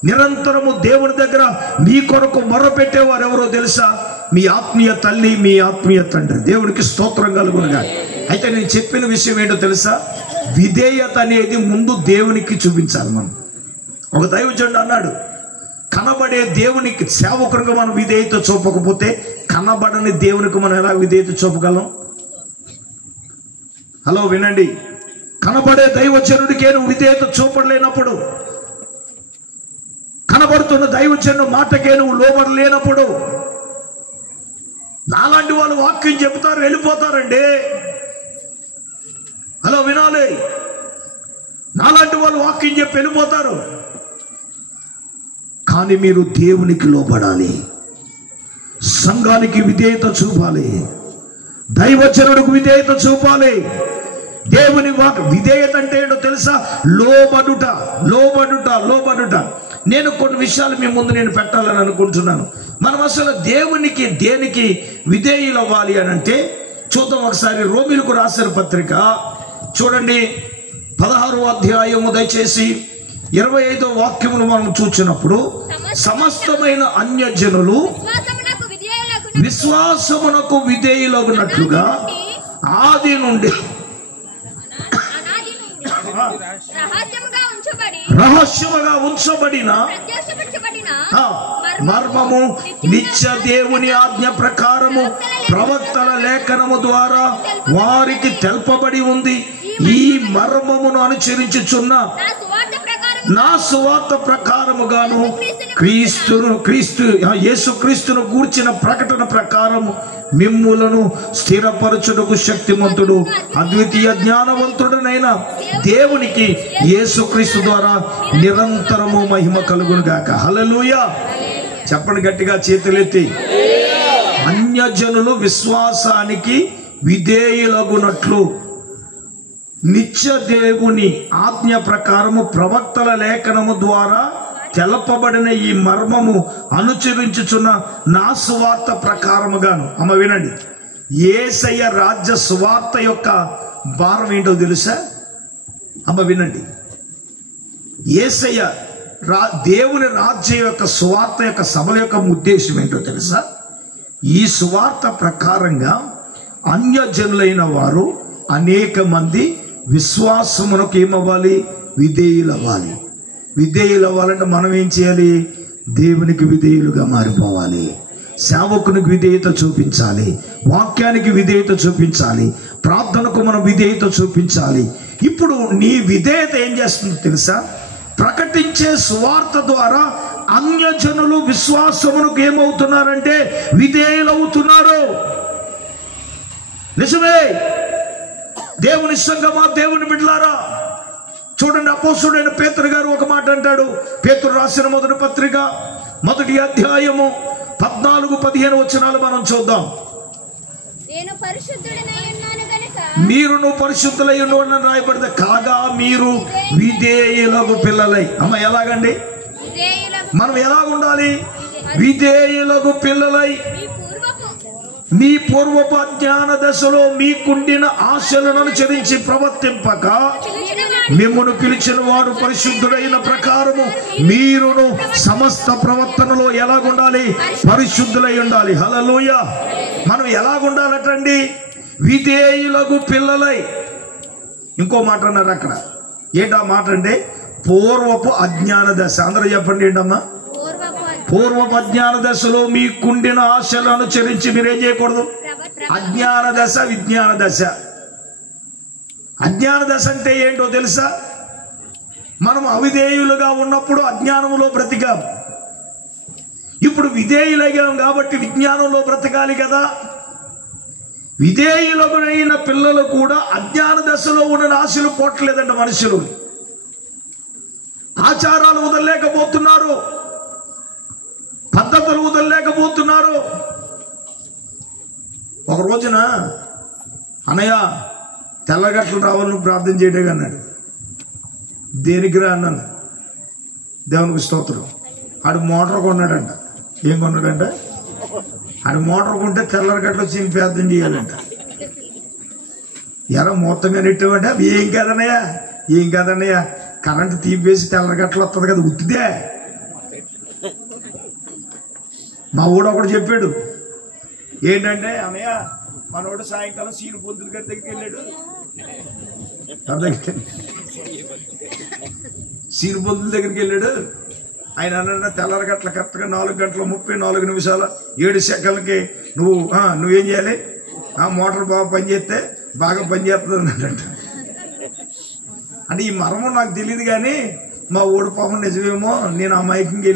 నిరంతరము దేవుని దగ్గర మీ కొరకు మొర్రపెట్టేవారు ఎవరో తెలుసా? మీ ఆత్మీయ తల్లి, మీ ఆత్మీయ తండ్రి. దేవుడికి స్తోత్రం కలుగునుగా. అయితే నేను చెప్పిన విషయం ఏంటో తెలుసా? విధేయత అనేది ముందు దేవునికి చూపించాలి. మనం ఒక దైవజనుడు అన్నాడు, కనబడే దేవునికి సేవకునికి మనం విధేయత చూపకపోతే కనబడని దేవునికి మనం ఎలా విధేయత చూపగలం? హలో వినండి, కనబడే దైవజనుడికే నువ్వు విధేయత చూపలేనప్పుడు, కనబడుతున్న దైవజనుడు మాటకే నువ్వు లోబడలేనప్పుడు, నాలాంటి వాళ్ళు వాక్యం చెబుతారు వెళ్ళిపోతారండి. హలో వినాలి, నాలాంటి వాళ్ళు వాక్యం చెప్పి వెళ్ళిపోతారు. కానీ మీరు దేవునికి లోబడాలి, సంఘానికి విధేయత చూపాలి, దైవజనుడికి విధేయత చూపాలి. దేవుని విధేయత అంటే ఏంటో తెలుసా? లోబడుట, లోబడుట, లోబడుట. నేను కొన్ని విషయాలు మీ ముందు నేను పెట్టాలని అనుకుంటున్నాను. మనం అసలు దేవునికి దేనికి విధేయులు అవ్వాలి అని అంటే చూద్దాం ఒకసారి. రోమీయులకు రాసిన పత్రిక చూడండి, 16వ అధ్యాయము దయచేసి 25వ వాక్యమును మనం చూచినప్పుడు, సమస్తమైన అన్యజనులు విశ్వాసమునకు విధేయులగునట్లుగా ఆది నుండి రహస్యముగా ఉంచబడిన మర్మము నిత్య దేవుని ఆజ్ఞ ప్రకారము ప్రవక్తల లేఖనము ద్వారా వారికి తెలుపబడి ఉంది. ఈ మర్మమును అనుసరించుచున్న నా సువార్త ప్రకారముగాను యేసుక్రీస్తును గూర్చిన ప్రకటన ప్రకారము మిమ్ములను స్థిరపరచుటకు శక్తిమంతుడు అద్వితీయ జ్ఞానవంతుడనైన దేవునికి యేసుక్రీస్తు ద్వారా నిరంతరము మహిమ కలుగును గాక. హల్లెలూయా. చెప్పండి గట్టిగా, చేతులెత్తి. అన్యజనులు విశ్వాసానికి విధేయులగునట్లు నిత్య దేవుని ఆజ్ఞ ప్రకారము ప్రవక్తల లేఖనము ద్వారా తెలపబడిన ఈ మర్మము అనుసరించుచున్న నా సువార్త ప్రకారముగాను. అమ్మ వినండి, యేసయ్య రాజ్య సువార్త యొక్క భారం ఏంటో తెలుసా? అమ్మ వినండి, యేసయ్య దేవుని రాజ్య యొక్క సువార్త యొక్క సభల యొక్క ఉద్దేశం ఏంటో తెలుసా? ఈ సువార్త ప్రకారంగా అన్యజనులైన వారు అనేక మంది విశ్వాసమునకు ఏమవ్వాలి? విధేయులవ్వాలి. విధేయులు అవ్వాలంటే మనం ఏం చేయాలి? దేవునికి విధేయులుగా మారిపోవాలి, సేవకునికి విధేయత చూపించాలి, వాక్యానికి విధేయత చూపించాలి, ప్రార్థనకు మనం విధేయత చూపించాలి. ఇప్పుడు నీ విధేయత ఏం చేస్తుందో తెలుసా? ప్రకటించే సువార్త ద్వారా అన్యజనులు విశ్వాసమునకు ఏమవుతున్నారంటే విధేయులవుతున్నారు. నిజమే. దేవుని సంఘమా, దేవుని బిడ్డలారా, చూడండి, అపోస్తలుడైన పేతురు గారు ఒక మాట అంటాడు. పేతురు రాసిన మొదటి పత్రిక 1వ అధ్యాయము 14-15 వచనాలు మనం చూద్దాం. మీరును పరిశుద్ధులై ఉండవని రాయబడింది. కాగా మీరు విధేయులకు పిల్లలై. అమ్మ ఎలాగండి? మనం ఎలాగుండాలి? విధేయులకు పిల్లలై మీ పూర్వపు అజ్ఞాన దశలో మీకుండిన ఆశలను అనుసరించి ప్రవర్తింపక మిమ్మును పిలిచిన వాడు పరిశుద్ధుడైన ప్రకారము మీరును సమస్త ప్రవర్తనలో ఎలాగుండాలి? పరిశుద్ధులై ఉండాలి. హల్లెలూయా. మనం ఎలాగుండాలటండి? విధేయులకు పిల్లలై. ఇంకో మాట అన్నారు అక్కడ. ఏంటా మాట అంటే? పూర్వపు అజ్ఞాన దశ. అందరూ చెప్పండి ఏంటమ్మా? పూర్వపు అజ్ఞాన దశలో మీకుండిన ఆశలను అనుసరించి మీరేం చేయకూడదు? అజ్ఞాన దశ, విజ్ఞాన దశ. అజ్ఞాన దశ అంటే ఏంటో తెలుసా? మనం అవిధేయులుగా ఉన్నప్పుడు అజ్ఞానంలో బ్రతికాం. ఇప్పుడు విధేయులయ్యాం కాబట్టి విజ్ఞానంలో బ్రతకాలి కదా. విధేయులైన పిల్లలు కూడా అజ్ఞాన దశలో ఉన్న ఆశలు పోవట్లేదంట. మనుషులు ఆచారాలు వదలలేకపోతున్నారు, పద్ధతులు వదలలేకపోతున్నారు. ఒక రోజున అన్నయ్య తెల్లగట్లు రావాలని ప్రార్థన చేయడం అన్నాడు. దేనికి రా అన్నాను. దేవునికి స్తోత్రం. ఆడు మోటార్ కొన్నాడంట. ఏం కొన్నాడంట? ఆడు మోటార్ కొంటే తెల్లగట్లు వచ్చి ప్రార్థన చేయాలంట. ఎరా మొత్తంగా నెట్టామంటే అవి ఏం కాదన్నయ్య, ఏం కాదన్నయ్య, కరెంటు తీపేసి తెల్లగట్లు వస్తుంది కదా, ఉట్టిదే. మా ఊడు ఒకడు చెప్పాడు ఏంటంటే, అన్నయ్య మనోడు సాయంకాలం సీను పొద్దుల గారి దగ్గరికి వెళ్ళాడు. సీను పొద్దుల దగ్గరికి వెళ్ళాడు. ఆయన అన్న తెల్లారి గంటల కరెక్ట్గా 4:34 సెకండ్లకి నువ్వేం చేయాలి, మోటార్ బాగా పనిచేస్తే బాగా పనిచేస్తుంది అన్నాడంట. అంటే ఈ మర్మం నాకు తెలియదు కానీ మా ఊడు పాపం నిజమేమో. నేను అమాయకంగా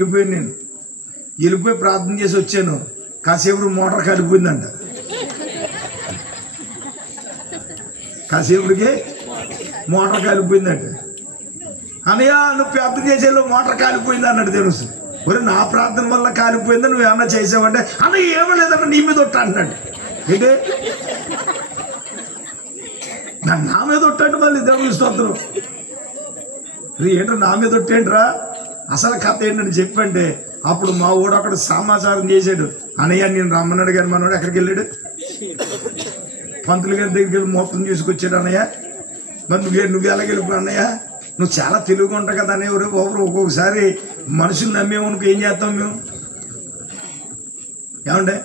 వెళ్ళిపోయి ప్రార్థన చేసి వచ్చాను. కాసేపుడు మోటార్ కాలిపోయిందంట. కాసేపుడికి మోటార్ కాలిపోయిందంట. అన్నయ్య నువ్వు ప్రార్థన చేసేలో మోటార్ కాలిపోయింది అన్నాడు. తెలుసు ఒరే నా ప్రార్థన వల్ల కాలిపోయిందా, నువ్వు ఏమన్నా చేసావంటే అన్నయ్య ఏమో లేదన్న నీ మీద ఒట్ట అన్నాడు. ఏంటి నా మీద ఒట్టంటే మళ్ళీ దేవుని స్తోత్రం. ఏంటో నా మీద ఒట్టేంట్రా, అసలు కథ ఏంటని చెప్పంటే అప్పుడు మా ఊడు అక్కడ సమాచారం చేశాడు. అన్నయ్య నేను రమ్మన్నాడు కానీ మనోడు ఎక్కడికి వెళ్ళాడు, పంతులు గారి దగ్గరికి వెళ్ళి మొత్తం తీసుకొచ్చాడు. అన్నయ్య మరి నువ్వు ఎలాగ వెళ్ళిపో అన్నయ్య, నువ్వు చాలా తెలుగు ఉంటావు కదా అనే ఒకరు ఒక్కొక్కసారి మనుషులు నమ్మేమనుకో ఏం చేస్తాం మేము ఏమంటే.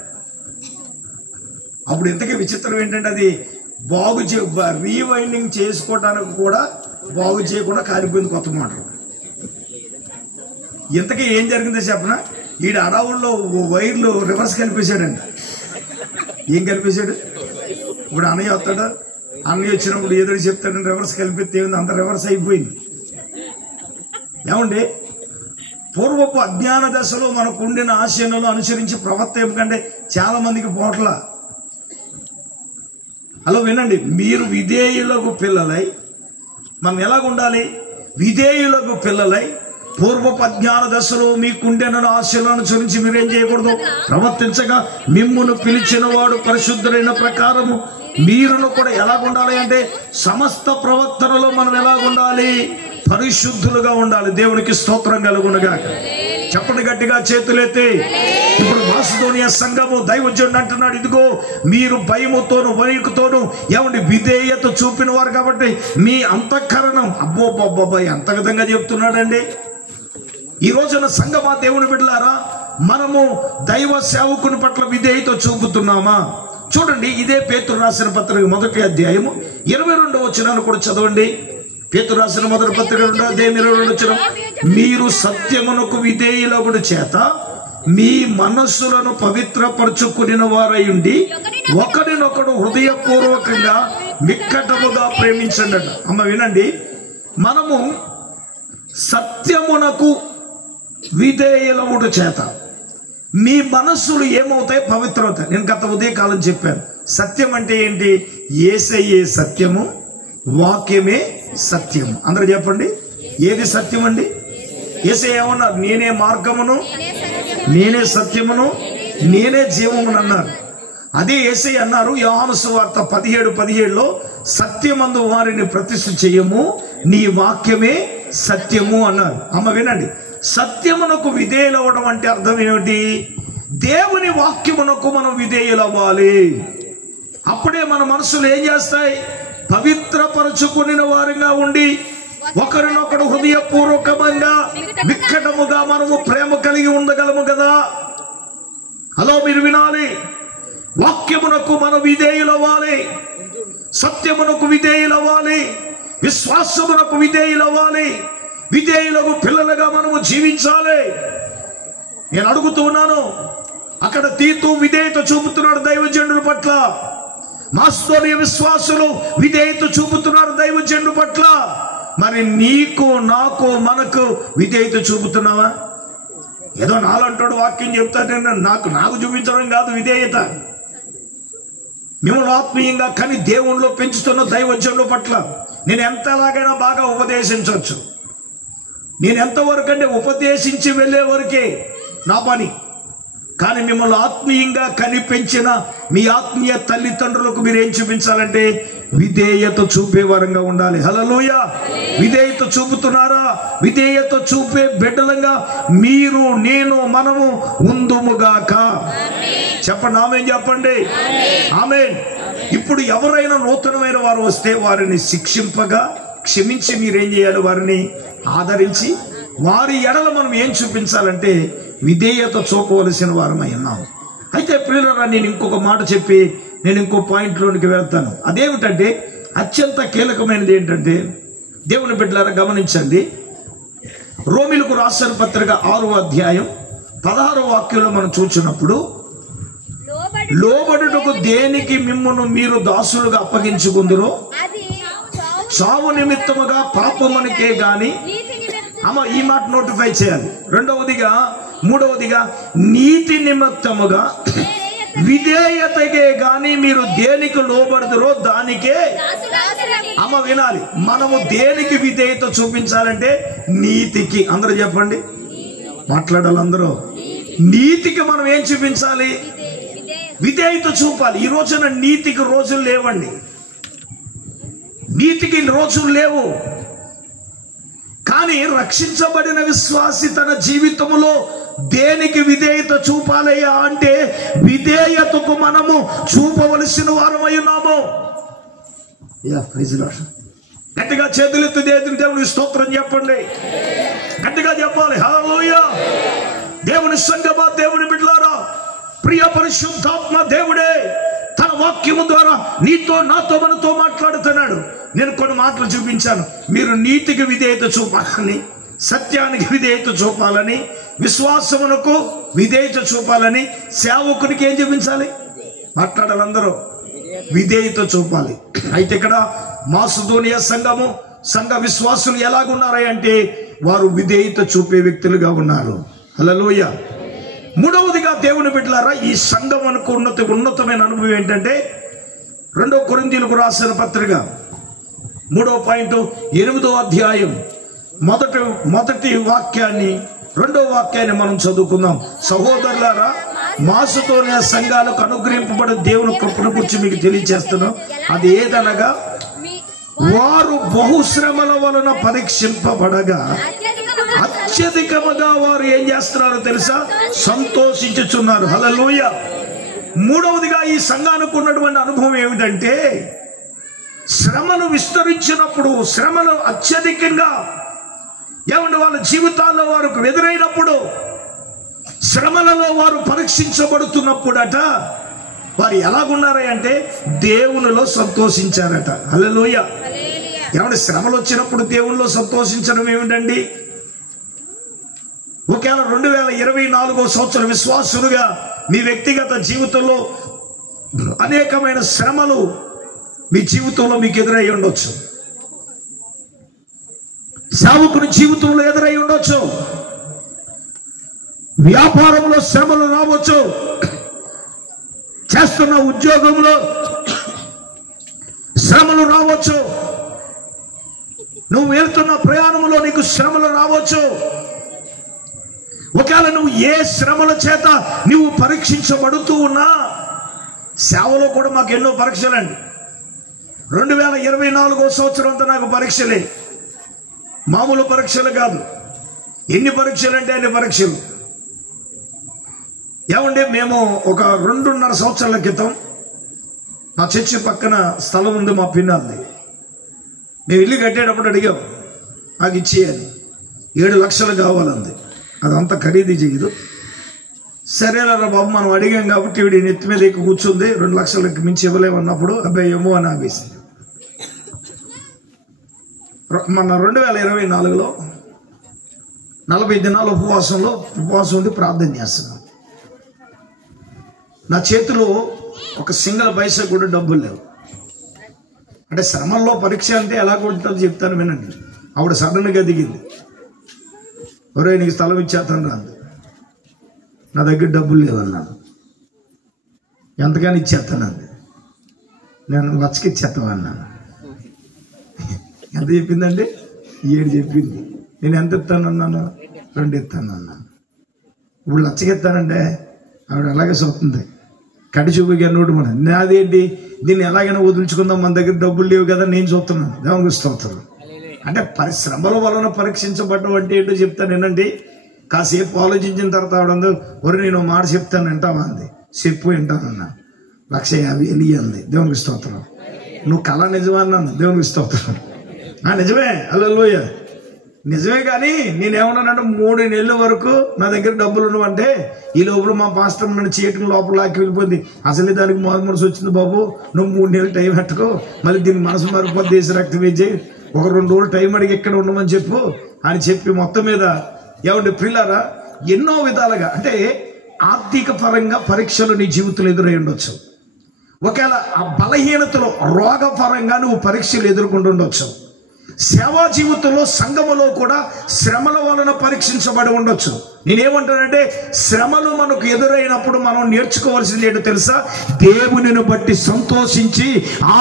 అప్పుడు ఇంతకీ విచిత్రం ఏంటంటే అది రీవైండింగ్ చేసుకోవడానికి కూడా బాగు చేయకుండా కాలిపోయింది కొత్త మోటార్. ఇంతకీ ఏం జరిగిందో చెప్పనా, ఈడ అడవుల్లో వైర్లు రివర్స్ కలిపేశాడంట. ఏం కలిపేశాడు? ఇప్పుడు అన్నయ్య వస్తాడు, అన్నయ్య వచ్చినప్పుడు ఏదో చెప్తాడని రివర్స్ కలిపితే ఏముంది, అంత రివర్స్ అయిపోయింది. ఏమండి పూర్వపు అజ్ఞాన దశలో మనకు ఉండిన ఆశయాలను అనుసరించి ప్రవర్తన కంటే చాలా మందికి పోట్ల. అలా వినండి, మీరు విధేయులకు పిల్లలై, మనం ఎలాగ ఉండాలి? విధేయులకు పిల్లలై పూర్వపు అజ్ఞాన దశలో మీకుండిన ఆశలను అనుసరించి మీరేం చేయకూడదు, ప్రవర్తించగా మిమ్మును పిలిచిన వాడు పరిశుద్ధులైన ప్రకారము మీరును కూడా ఎలాగుండాలి అంటే సమస్త ప్రవర్తనలో మనం ఎలాగుండాలి, పరిశుద్ధులుగా ఉండాలి. దేవునికి స్తోత్రం కలుగునుగా. చెప్పండి గట్టిగా, చేతులెత్తి. ఇప్పుడు మాసిదోనియా సంఘము దైవజనుడు అంటున్నాడు, ఇదిగో మీరు భయముతోను వణుకుతోను ఏమండి విధేయత చూపిన వారు కాబట్టి మీ అంతఃకరణం అబ్బో ఎంత విధంగా చెప్తున్నాడండి. ఈ రోజున సంఘమా దేవుని బిడ్డలారా, మనము దైవ సేవకుని పట్ల విధేయత చూపుతున్నామా? చూడండి, ఇదే పేతురు రాసిన పత్రిక 1వ అధ్యాయము 22వ వచనాన్ని కూడా చదవండి. పేతురు రాసిన 1వ పత్రిక 2వ అధ్యాయం 22వ వచనం, మీరు సత్యమునకు విధేయులగుడు చేత మీ మనస్సులను పవిత్రపరచుకుని వారై ఉండి ఒకరినొకడు హృదయపూర్వకంగా మిక్కటముగా ప్రేమించండి. అమ్మ వినండి, మనము సత్యమునకు విధేయులగుడు చేత మీ మనస్సులు ఏమవుతాయి? పవిత్రవుతాయి. నేను గత ఉదయకాలం చెప్పాను, సత్యం అంటే ఏంటి? యేసయ్యే సత్యము, వాక్యమే సత్యము. అందరూ చెప్పండి, ఏది సత్యం అండి? యేసయ్య ఏమన్నారు? నేనే మార్గమును, నేనే సత్యమును, నేనే జీవమును అన్నారు. అదే యేసయ్య అన్నారు యోహాను సువార్త 17:17లో, సత్యమందు వారిని ప్రతిష్ఠ చేయము, నీ వాక్యమే సత్యము అన్నారు. అమ్మ వినండి, సత్యమునకు విధేయులవ్వడం అంటే అర్థం ఏమిటి? దేవుని వాక్యమునకు మనం విధేయులవ్వాలి. అప్పుడే మన మనసులు ఏం చేస్తాయి? పవిత్రపరచుకుని వారిగా ఉండి ఒకరినొకడు హృదయపూర్వకంగా విక్కటముగా మనము ప్రేమ కలిగి ఉండగలము కదా. హలో, మీరు వినాలి, వాక్యమునకు మనం విధేయులవ్వాలి, సత్యమునకు విధేయులవ్వాలి, విశ్వాసమునకు విధేయులవ్వాలి, విధేయులకు పిల్లలుగా మనము జీవించాలి. నేను అడుగుతూ ఉన్నాను, అక్కడ తీతు విధేయత చూపుతున్నాడు దైవజనుల పట్ల. మాస్తోనియ విశ్వాసులు విధేయత చూపుతున్నారు దైవజనుడి పట్ల. మరి నీకు నాకు మనకు విధేయత చూపుతున్నావా? ఏదో నాలంటాడు వాక్యం చెప్తాడు, నాకు చూపించడం కాదు విధేయత. మిమ్మల్ని ఆత్మీయంగా కానీ దేవుణ్ణిలో పెంచుతున్న దైవజనుల పట్ల నేను ఎంతలాగైనా బాగా ఉపదేశించవచ్చు. నేను ఎంతవరకు అంటే ఉపదేశించి వెళ్ళే వరకే నా పని. కానీ మిమ్మల్ని ఆత్మీయంగా కనిపించిన మీ ఆత్మీయ తల్లిదండ్రులకు మీరు ఏం చూపించాలంటే విధేయత చూపే వరంగా ఉండాలి. హల్లెలూయా. విధేయత చూపుతున్నారా? విధేయత చూపే బిడ్డలంగా మీరు నేను మనము ఉందుముగాక. చెప్పండి ఆమేన్. చెప్పండి ఆమేన్. ఇప్పుడు ఎవరైనా నూతనమైన వారు వస్తే వారిని శిక్షింపగా క్షమించి మీరేం చేయాలి? వారిని ఆదరించి వారి ఎడల మనం ఏం చూపించాలంటే విధేయత చూపవలసిన వారమై ఉన్నాం. అయితే ప్రియులారా, నేను ఇంకొక మాట చెప్పి నేను ఇంకో పాయింట్లోనికి వెళ్తాను. అదేమిటంటే అత్యంత కీలకమైనది ఏంటంటే, దేవుని బిడ్డలారా గమనించండి, రోమీయులకు రాసిన పత్రిక 6వ అధ్యాయం 16వ వాక్యంలో మనం చూసినప్పుడు, లోబడుటకు దేనికి మిమ్మును మీరు దాసులుగా అప్పగించుకుందురో చావు నిమిత్తముగా పాపమునికే గాని, ఈ మాట నోటిఫై చేయాలి. మూడవదిగా నీతి నిమిత్తముగా విధేయతకే గాని మీరు దేనికి లోబడుదురో దానికే. వినాలి, మనము దేనికి విధేయత చూపించాలంటే నీతికి. అందరూ చెప్పండి, మాట్లాడాలి అందరూ. నీతికి మనం ఏం చూపించాలి? విధేయత చూపాలి. ఈ రోజున నీతికి రోజులు లేవండి, నీతికి రోజులు లేవు. కానీ రక్షించబడిన విశ్వాసి తన జీవితంలో దేనికి విధేయత చూపాలయ్యా అంటే విధేయతకు మనము చూపవలసిన వారమై ఉన్నాము. గట్టిగా చేతులెత్తి దేవుని స్తోత్రం చెప్పండి, గట్టిగా చెప్పాలి. హల్లెలూయా. దేవుని సంగమా, దేవుని బిడ్డలారా, ప్రియ పరిశుద్ధాత్మ దేవుడే తన వాక్యము ద్వారా నీతో నాతో మనతో మాట్లాడుతున్నాడు. నేను కొన్ని మాటలు చూపించాను. మీరు నీతికి విధేయత చూపాలని, సత్యానికి విధేయత చూపాలని, విశ్వాసమునకు విధేయత చూపాలని, సేవకునికి ఏం చూపించాలి? మాట్లాడాలి అందరూ, విధేయత చూపాలి. అయితే ఇక్కడ మాసిదోనియా సంఘ విశ్వాసులు ఎలాగున్నారంటే వారు విధేయత చూపే వ్యక్తులుగా ఉన్నారు. హల్లెలూయా. మూడవదిగా దేవుని బిడ్డలారా, ఈ సంఘం అనుకు ఉన్నతమైన అనుభవం ఏంటంటే 2 కొరింథీయులకు రాసిన పత్రిక 3వ పాయింట్ 8వ అధ్యాయం మొదటి వాక్యాన్ని 2వ వాక్యాన్ని మనం చదువుకుందాం. సహోదరులారా, మాసిదోనియా సంఘాలకు అనుగ్రహింపబడిన దేవుని కృపను గురించి మీకు తెలియజేస్తున్నాం. అది ఏదనగా, వారు బహుశ్రమల వలన పరీక్షింపబడగా అత్యధికముగా వారు ఏం చేస్తున్నారో తెలుసా? సంతోషించుచున్నారు. హల్లెలూయా. మూడవదిగా ఈ సంఘానికి ఉన్నటువంటి అనుభవం ఏమిటంటే, శ్రమలు విస్తరించినప్పుడు, శ్రమలు అత్యధికంగా ఏమంటే వాళ్ళ జీవితాల్లో వారికి ఎదురైనప్పుడు, శ్రమలలో వారు పరీక్షించబడుతున్నప్పుడట వారు ఎలాగున్నారంటే దేవునిలో సంతోషించారట. హల్లెలూయా. ఏమంటే శ్రమలు వచ్చినప్పుడు దేవునిలో సంతోషించడం ఏమిటండి? ఒకవేళ 2024వ సంవత్సరం విశ్వాసులుగా మీ వ్యక్తిగత జీవితంలో అనేకమైన శ్రమలు మీ జీవితంలో మీకు ఎదురై ఉండొచ్చు, సేవకుని జీవితంలో ఎదురై ఉండొచ్చు, వ్యాపారంలో శ్రమలు రావచ్చు, చేస్తున్న ఉద్యోగంలో శ్రమలు రావచ్చు, నువ్వు వెళ్తున్న ప్రయాణంలో నీకు శ్రమలు రావచ్చు. ఒకవేళ నువ్వు ఏ శ్రమల చేత నువ్వు పరీక్షించబడుతూ ఉన్నా, సేవలో కూడా మాకు ఎన్నో పరీక్షలండి. 2024వ సంవత్సరం అంతా నాకు పరీక్షలే, మామూలు పరీక్షలు కాదు. ఎన్ని పరీక్షలు అంటే అన్ని పరీక్షలు. ఏమంటే మేము ఒక 2.5 సంవత్సరాల క్రితం మా చర్చి పక్కన స్థలం ఉంది, మా పిన్నల్ది. మేము ఇల్లు కట్టేటప్పుడు అడిగాం, నాకు ఇచ్చేయాలి, 7 లక్షలు కావాలంది. అదంతా ఖరీదు చేయదు. సరేరా బాబు, మనం అడిగాం కాబట్టి వీడి నెత్తి మీద ఎక్కి కూర్చుంది, 2 లక్షలకి మించి ఇవ్వలేమన్నప్పుడు అబ్బాయి ఏమో అని ఆపేసింది. మన 2024లో 40 దినాల ఉపవాసం ఉండి ప్రార్థన చేస్తున్నాం. నా చేతిలో ఒక సింగిల్ పైసా కూడా డబ్బులు లేవు. అంటే శ్రమల్లో పరీక్ష అంటే ఎలా కొడుతుందో చెప్తాను వినండి. ఆవిడ సడన్గా దిగింది. ఒరే నీకు స్థలం ఇచ్చేస్తాను రాదు, నా దగ్గర డబ్బులు లేవన్నాను. ఎంతగానో ఇచ్చేస్తానంది. నేను లచ్చకి ఇచ్చేస్తామన్నాను. ఎంత చెప్పిందండి? 7 చెప్పింది. నేను ఎంత ఇస్తానన్నాను? 2 ఇస్తానన్నాను. ఇప్పుడు లచ్చకి ఇస్తానంటే ఆవిడ అలాగే చూస్తుంది. కడి చూపుగా నోటు మన నాదేంటి, దీన్ని ఎలాగైనా వదిలించుకుందాం, మన దగ్గర డబ్బులు లేవు కదా, నేను చూస్తున్నాను. దేవునికి స్తోత్రం. అంటే పరిశ్రమల వలన పరీక్షించబడ్డం అంటే ఏంటో చెప్తాను వినండి. కాసేపు ఆలోచించిన తర్వాత ఆవిడ ఒరే నేను మాట చెప్తాను వింటావా అంది. చెప్పు వింటానన్నా. 150,000 అంది. దేవునికి స్తోత్రం. నువ్వు కళ నిజమా అన్నాను. దేవునికి స్తోత్రం. నిజమే, హల్లెలూయా, నిజమే. కానీ నేనేమన్నానంటే 3 నెలల వరకు నా దగ్గర డబ్బులు ఉండవంటే ఈ లోపల మా పాస్టర్ నన్ను చీకటి లోపల లాక్కి వెళ్ళిపోయింది. అసలే దానికి మనసు వచ్చింది బాబు, నువ్వు 3 నెలలు టైం పెట్టుకో, మళ్ళీ దీన్ని మనసు మారిపోతే దేశ రక్తం వేసి ఒక 2 రోజులు టైం అడిగి ఎక్కడ ఉండమని చెప్పు అని చెప్పి మొత్తం మీద ఏమంటే ప్రియులారా ఎన్నో విధాలుగా అంటే ఆర్థిక పరంగా పరీక్షలు నీ జీవితంలో ఎదురై ఉండొచ్చు. ఒకవేళ ఆ బలహీనతలో రోగపరంగా నువ్వు పరీక్షలు ఎదుర్కొంటుండొచ్చు. సేవా జీవితంలో సంఘములో కూడా శ్రమల వలన పరీక్షించబడి ఉండొచ్చు. నేనేమంటానంటే శ్రమలు మనకు ఎదురైనప్పుడు మనం నేర్చుకోవాల్సింది ఏంటో తెలుసా? దేవునిని బట్టి సంతోషించి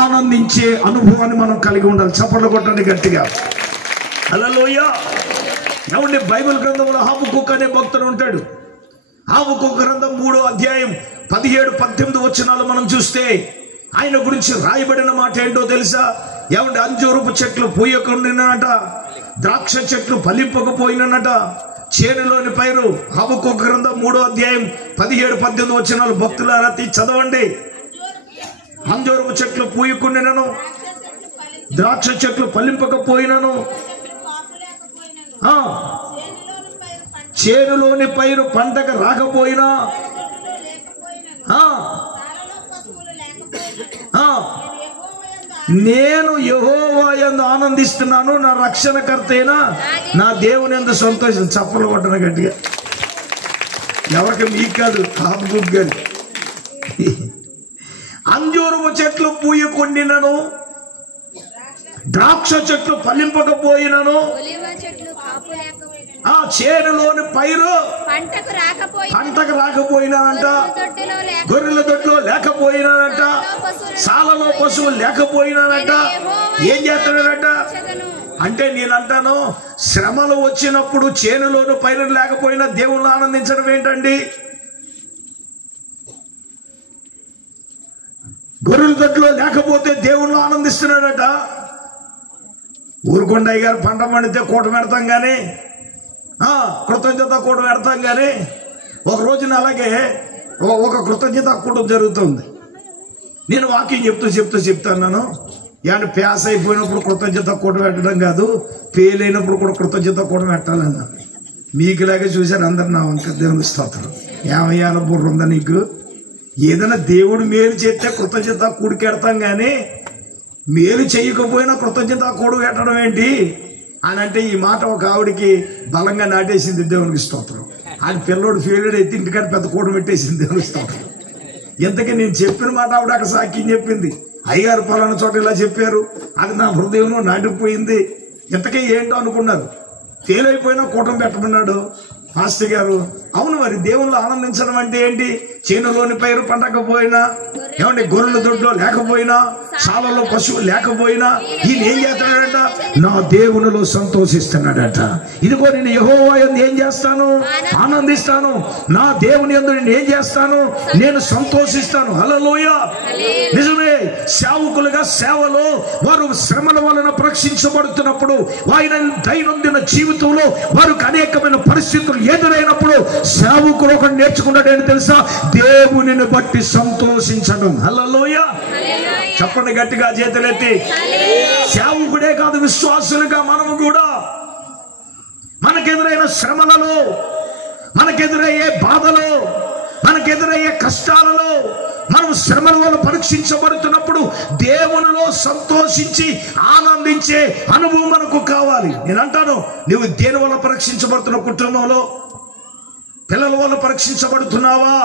ఆనందించే అనుభవాన్ని మనం కలిగి ఉండాలి. చప్పట్లు కొట్టండి గట్టిగా. హల్లెలూయా. ఏమంటే బైబిల్ గ్రంథంలో హబక్కూకు అనే భక్తుడు ఉంటాడు. హబక్కూకు గ్రంథం 3వ అధ్యాయం 17-18 వచనాలు మనం చూస్తే ఆయన గురించి రాయబడిన మాట ఏంటో తెలుసా? ఏమంటే అంజూరపు చెట్లు పూయకుండానట, ద్రాక్ష చెట్లు ఫలింపకపోయినట, చేనులోని పైరు. హబక్కూకు గ్రంథం 3వ అధ్యాయం 17-18 వచనాలు భక్తులారా చదవండి. అంజూరపు చెట్లు పూయకుండానను, ద్రాక్ష చెట్లు ఫలింపకపోయినను, చేనులోని పైరు పంటకు రాకపోయినా, నేను యెహోవా యందు ఆనందిస్తున్నాను, నా రక్షణకర్త అయినా నా దేవుని యందు సంతోషం. చప్పలు కొట్టను గట్టిగా. ఎవరికి మీకు కాదు, హబక్కూకు గారు. అంజూరపు చెట్లు పూయకుండినను, ద్రాక్ష చెట్లు ఫలింపకపోయినను, ఆ చేనులోని పైరు పంటకు రాకపోయినానంట, గొర్రెల దొడ్లో లేకపోయినానంట, సాలలో పశువులు లేకపోయినానంట. ఏం చేస్తాడనంట అంటే నేనంటాను శ్రమలు వచ్చినప్పుడు చేనులోను పైరు లేకపోయినా దేవుళ్ళు ఆనందించడం ఏంటండి? గొర్రెల దొడ్లో లేకపోతే దేవుళ్ళు ఆనందిస్తున్నాడట. ఊరుకొండయ్య గారు పంట పండితే కూట పెడతాం కానీ, కృతజ్ఞత కూట పెడతాం కానీ, ఒక రోజున అలాగే ఒక కృతజ్ఞత కూటం జరుగుతుంది. నేను వాకింగ్ చెప్తున్నాను. ఏమంటే ప్యాస్ అయిపోయినప్పుడు కృతజ్ఞత కూట పెట్టడం కాదు, ఫెయిల్ అయినప్పుడు కూడా కృతజ్ఞత కూట పెట్టాలన్నా. మీకులాగే చూశారు అందరు నా వంక. దేవుని స్తోత్రం. ఏమయ్యాన బుర్ర ఉందా నీకు? ఏదైనా దేవుడు మేలు చేస్తే కృతజ్ఞత కూడికెడతాం కానీ మేలు చేయకపోయినా కృతజ్ఞత కూడు పెట్టడం ఏంటి అని అంటే ఈ మాట ఒక ఆవిడికి బలంగా నాటేసింది. దేవునికి స్తోత్రం. ఆయన పిల్లోడు ఫెయిల్యూర్ అయితే ఇంటికాడ పెద్ద కూడ పెట్టేసింది. దేవునికి స్తోత్రం. ఇంతకీ నేను చెప్పిన మాట ఆవిడ అక్కడ సాక్ష్యం చెప్పింది. అయ్యగారు పలానా చోట ఇలా చెప్పారు, అది నా హృదయంలో నాటిపోయింది. ఇంతకీ ఏంటో అనుకున్నారు. ఫెయిల్ అయిపోయినా కూటం పెట్టమన్నాడు మాస్టర్ గారు. అవును, మరి దేవుళ్ళు ఆనందించడం అంటే ఏంటి? చేనులోని పైరు పండకపోయినా, ఏమంటే గొర్రెల దొడ్లో లేకపోయినా, సాలలో పశువులు లేకపోయినా ఈయన ఏం చేస్తాడట? నా దేవునిలో సంతోషిస్తున్నాడట. ఇదిగో నేను యెహోవా యందు ఏం చేస్తాను? ఆనందిస్తాను. నా దేవుని యందు నేను ఏం చేస్తాను? నేను సంతోషిస్తాను. హల్లెలూయా. నిజమే. సేవకులుగా సేవలో వారు శ్రమల వలన పరీక్షించబడుతున్నప్పుడు, వారి దైనందిన జీవితంలో వారికి అనేకమైన పరిస్థితులు ఎదురైనప్పుడు సేవకుడు ఒకటి నేర్చుకున్నాడు ఏంటి తెలుసా? దేవునిని బట్టి సంతోషించడం. హల్లెలూయా. చెప్పండి గట్టిగా చేతులెత్తి. సేవకుడే కాదు, విశ్వాసులుగా మనము కూడా మనకెదురైన శ్రమలలో, మనకెదురయ్యే బాధలో, మనకెదురయ్యే కష్టాలలో, మనం శ్రమల వల్ల పరీక్షించబడుతున్నప్పుడు దేవునిలో సంతోషించి ఆనందించే అనుభవం మనకు కావాలి. నేను అంటాను, నువ్వు దేని వల్ల పరీక్షించబడుతున్న కుటుంబంలో పిల్లల వల్ల పరీక్షించబడుతున్నావా?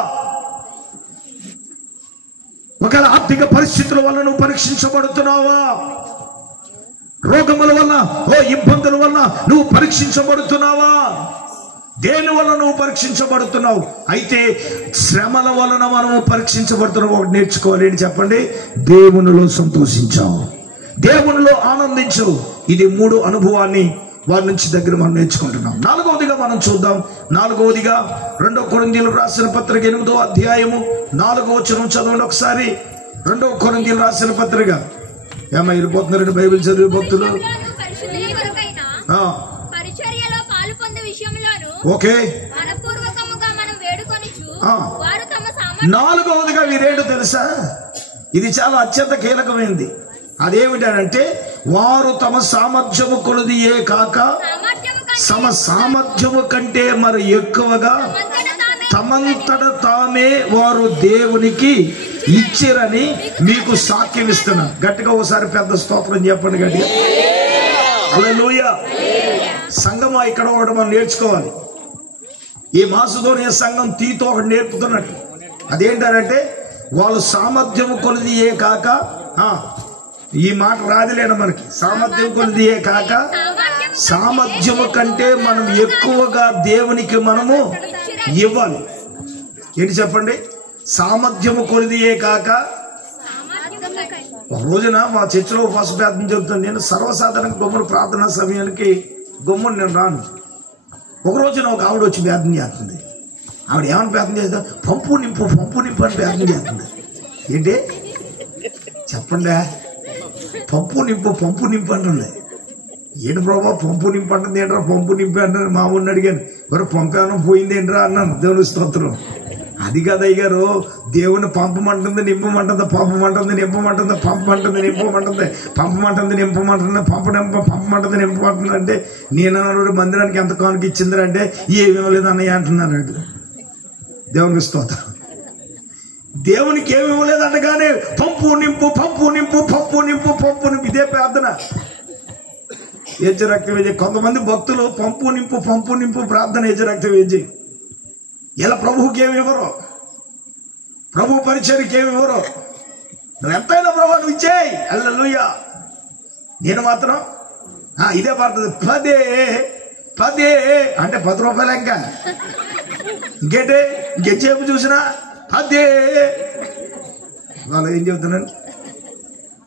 ఒకవేళ ఆర్థిక పరిస్థితుల వల్ల నువ్వు పరీక్షించబడుతున్నావా? రోగముల వల్ల, ఇబ్బందుల వల్ల నువ్వు పరీక్షించబడుతున్నావా? దేని వల్ల నువ్వు పరీక్షించబడుతున్నావు? అయితే శ్రమల వలన మనము పరీక్షించబడుతున్నావు. ఒకటి నేర్చుకోవాలి, ఏంటి చెప్పండి? దేవునిలో సంతోషించావు, దేవునిలో ఆనందించు. ఇది 3 అనుభవాన్ని వారి నుంచి దగ్గర మనం నేర్చుకుంటున్నాం. 4వదిగా మనం చూద్దాం. 4వదిగా 2 కొరింథీయులకు రాసిన పత్రిక 8వ అధ్యాయము 4వ వచనం చదవండి ఒకసారి. 2 కొరింథీయులకు రాసిన పత్రిక. ఏమో ఇరిపోతున్నారండి బైబిల్ చదివే భక్తులు. ఓకే, 4వదిగా వీరేంటో తెలుసా? ఇది చాలా అత్యంత కీలకమైనది. అదేమిటంటే, వారు తమ సామర్థ్యము కొలదియే కాక సామర్థ్యము కంటే మరి ఎక్కువగా తమంతట తామే వారు దేవునికి ఇచ్చిరని మీకు సాక్ష్యం ఇస్తున్నారు. గట్టిగా ఒకసారి పెద్ద స్తోత్రం చెప్పండి గట్టిగా. హల్లెలూయా. సంఘమా, ఇక్కడ ఒకటి మనం నేర్చుకోవాలి. ఈ మాసుదోనియ సంఘం తీతో ఒకటి నేర్పుతున్నాడు. అదేంటంటే, వాళ్ళు సామర్థ్యము కొలదియే కాక, ఈ మాట రాదులేనా మనకి, సామర్థ్యం కొలదియే కాక సామర్థ్యము కంటే మనం ఎక్కువగా దేవునికి మనము ఇవ్వాలి. ఏంటి చెప్పండి? సామర్థ్యము కొలదియే కాక. ఒక రోజున మా చర్చిలో ఉపవాస ప్రార్థన చెబుతాను. నేను సర్వసాధారణంగా గమ్మున ప్రార్థనా సమయానికి గమ్మున నేను రాను. ఒక రోజున ఒక ఆవిడ వచ్చి ప్రార్థన చేస్తుంది. ఆవిడ ఏమని ప్రార్థన చేస్తా? పంపు నింపు అని ప్రార్థన చేస్తుంది. ఏంటి చెప్పండి? పంపు నింపు అంటుంది. ఏంటి ప్రభా పంపు నింపు అంటుంది? ఏంట్రా పంపు నింపు అంటారు? మా ఊరిని అడిగాను, ఎవరు పంపేమో పోయింది ఏంట్రా అన్నాను. దేవుని స్తోత్రం. అది కదా అయ్యారు, దేవుని పంపమంటుంది, నింపమంటుంది, పంపమంటుంది, నింపమంటుంది, పంపమంటుంది, నింపమంటుంది, పంపమంటుంది, నింపమంటుంది, పంపమంటుంది, నింపమంటుంది. అంటే నేను మందిరానికి ఎంత కానుక ఇచ్చింది అంటే ఏమేమో లేదు అన్నయ్య అంటున్నాడు. దేవునికి స్తోత్రం. దేవునికి ఏమి ఇవ్వలేదంట, కానీ పంపు నింపు ఇదే ప్రార్థన. ఏజ రక్త వేజి. కొంతమంది భక్తులు పంపు నింపు ప్రార్థన ఏజ రక్త వేజి. ఇలా ప్రభువుకి ఏమి ఇవ్వరు, ప్రభు పరిచర్యకి ఏమి ఇవ్వరు. నువ్వు ఎంతైనా ప్రభు నువ్వు ఇచ్చేయి. హల్లెలూయా. నేను మాత్రం ఇదే పడుతుంది. 10 అంటే 10 రూపాయలు. ఇంకా ఇంకెంచేపు చూసినా 10. వాళ్ళు ఏం చెబుతున్నాను?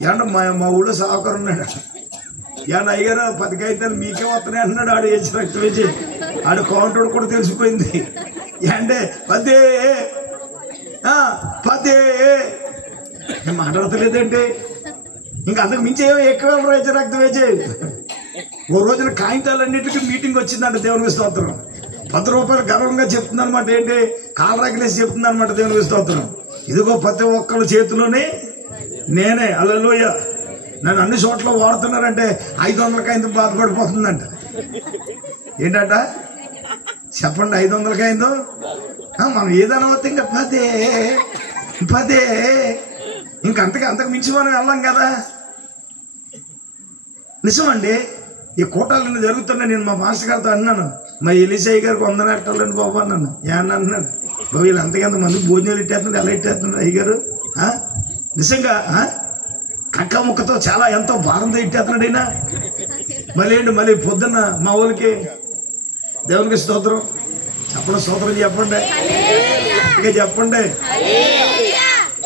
ఏమన్నా మా ఊళ్ళో సావుకారు ఉన్నాడు. ఏమన్నా అయ్యారు 10 కాగితాలు మీకే వస్తున్నాయి అన్నాడు. ఆడు వేసి రక్త వేసి ఆడు కౌంటర్ కూడా తెలిసిపోయింది. అంటే 10 మాట్లాడతలేదంటే ఇంకా అంతకు మించి ఎక్కువ వేసి రక్త వేసి. ఓ రోజున కాగితాలన్నిటికీ మీటింగ్ వచ్చిందంట. దేవునికి స్తోత్రం. 10 రూపాయలు గర్వంగా చెప్తుంది అనమాట. ఏంటి కాలరాకిలేసి చెప్తుంది అనమాట. దేవునికి స్తోత్రం. ఇదిగో ప్రతి ఒక్కళ్ళ చేతిలోనే నేనే. హల్లెలూయా. నన్ను అన్ని చోట్ల వాడుతున్నారంటే 500కి ఇంత బాధపడిపోతుందంట. ఏంటంట చెప్పండి? 500కి అయిందో మనం ఏదైనా వస్తే ఇంకా 10 ఇంకా అంతకు మించి మనం వెళ్ళాం కదా. నిజమండి. ఈ కూటాలు జరుగుతున్నాయి. నేను మా మాస్టర్ గారితో అన్నాను, మా ఎలిసయ్య గారికి 100 ఎట్టాలండి బాబు అన్నాను. ఏమన్నా అన్నాడు, బాబు వీళ్ళు అంతకంత మంది భోజనాలు ఇట్టేస్తున్నాడు, ఎలా ఇట్టేస్తున్నాడు అయ్యగారు? నిజంగా కక్క ముక్కతో చాలా ఎంతో భారంతో ఇట్టేస్తున్నాడు అయినా. మళ్ళీ పొద్దున్న మా ఊరికి దేవునికి స్తోత్రం చెప్పండి. స్తోత్రం చెప్పండి. చెప్పండి.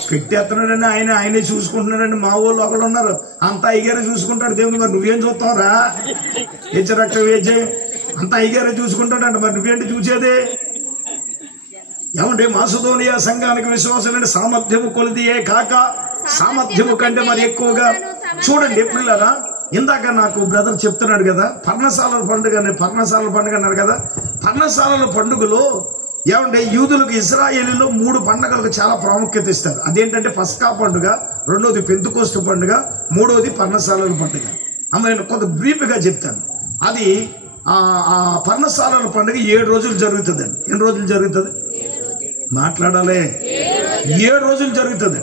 పెట్టేస్తున్నాడని ఆయనే చూసుకుంటున్నాడండి. మా ఊళ్ళో ఒకళ్ళు ఉన్నారు, అంతా అయ్యగారే చూసుకుంటాడు. దేవుని మరి నువ్వేం చూస్తావురా? హెచ్చరక్క వేచే అంతా అయ్యగారే చూసుకుంటాడంట. మరి నువ్వేంటి చూసేది? ఏమంటే మాసుదోనియ సంఘానికి విశ్వాసం సామర్థ్యము కొలిదియే కాక సామర్థ్యము కంటే మరి ఎక్కువగా. చూడండి ఎప్పుడులారా, ఇందాక నాకు బ్రదర్ చెప్తున్నాడు కదా, పర్ణశాలల పండుగ అన్నారు కదా. పర్ణశాలల పండుగలో ఏమంటే యూదులకు, ఇశ్రాయేలీలో 3 పండుగలకు చాలా ప్రాముఖ్యత ఇస్తారు. అదేంటంటే పస్కా పండుగ, రెండోది పెంతెకోస్తు పండుగ, మూడోది పర్ణశాలల పండుగ. నేను కొంత బ్రీఫ్గా చెప్తాను. అది ఆ పర్ణశాలల పండుగ 7 రోజులు జరుగుతుందండి. ఎన్ని రోజులు జరుగుతుంది? మాట్లాడాలి. 7 రోజులు జరుగుతుంది.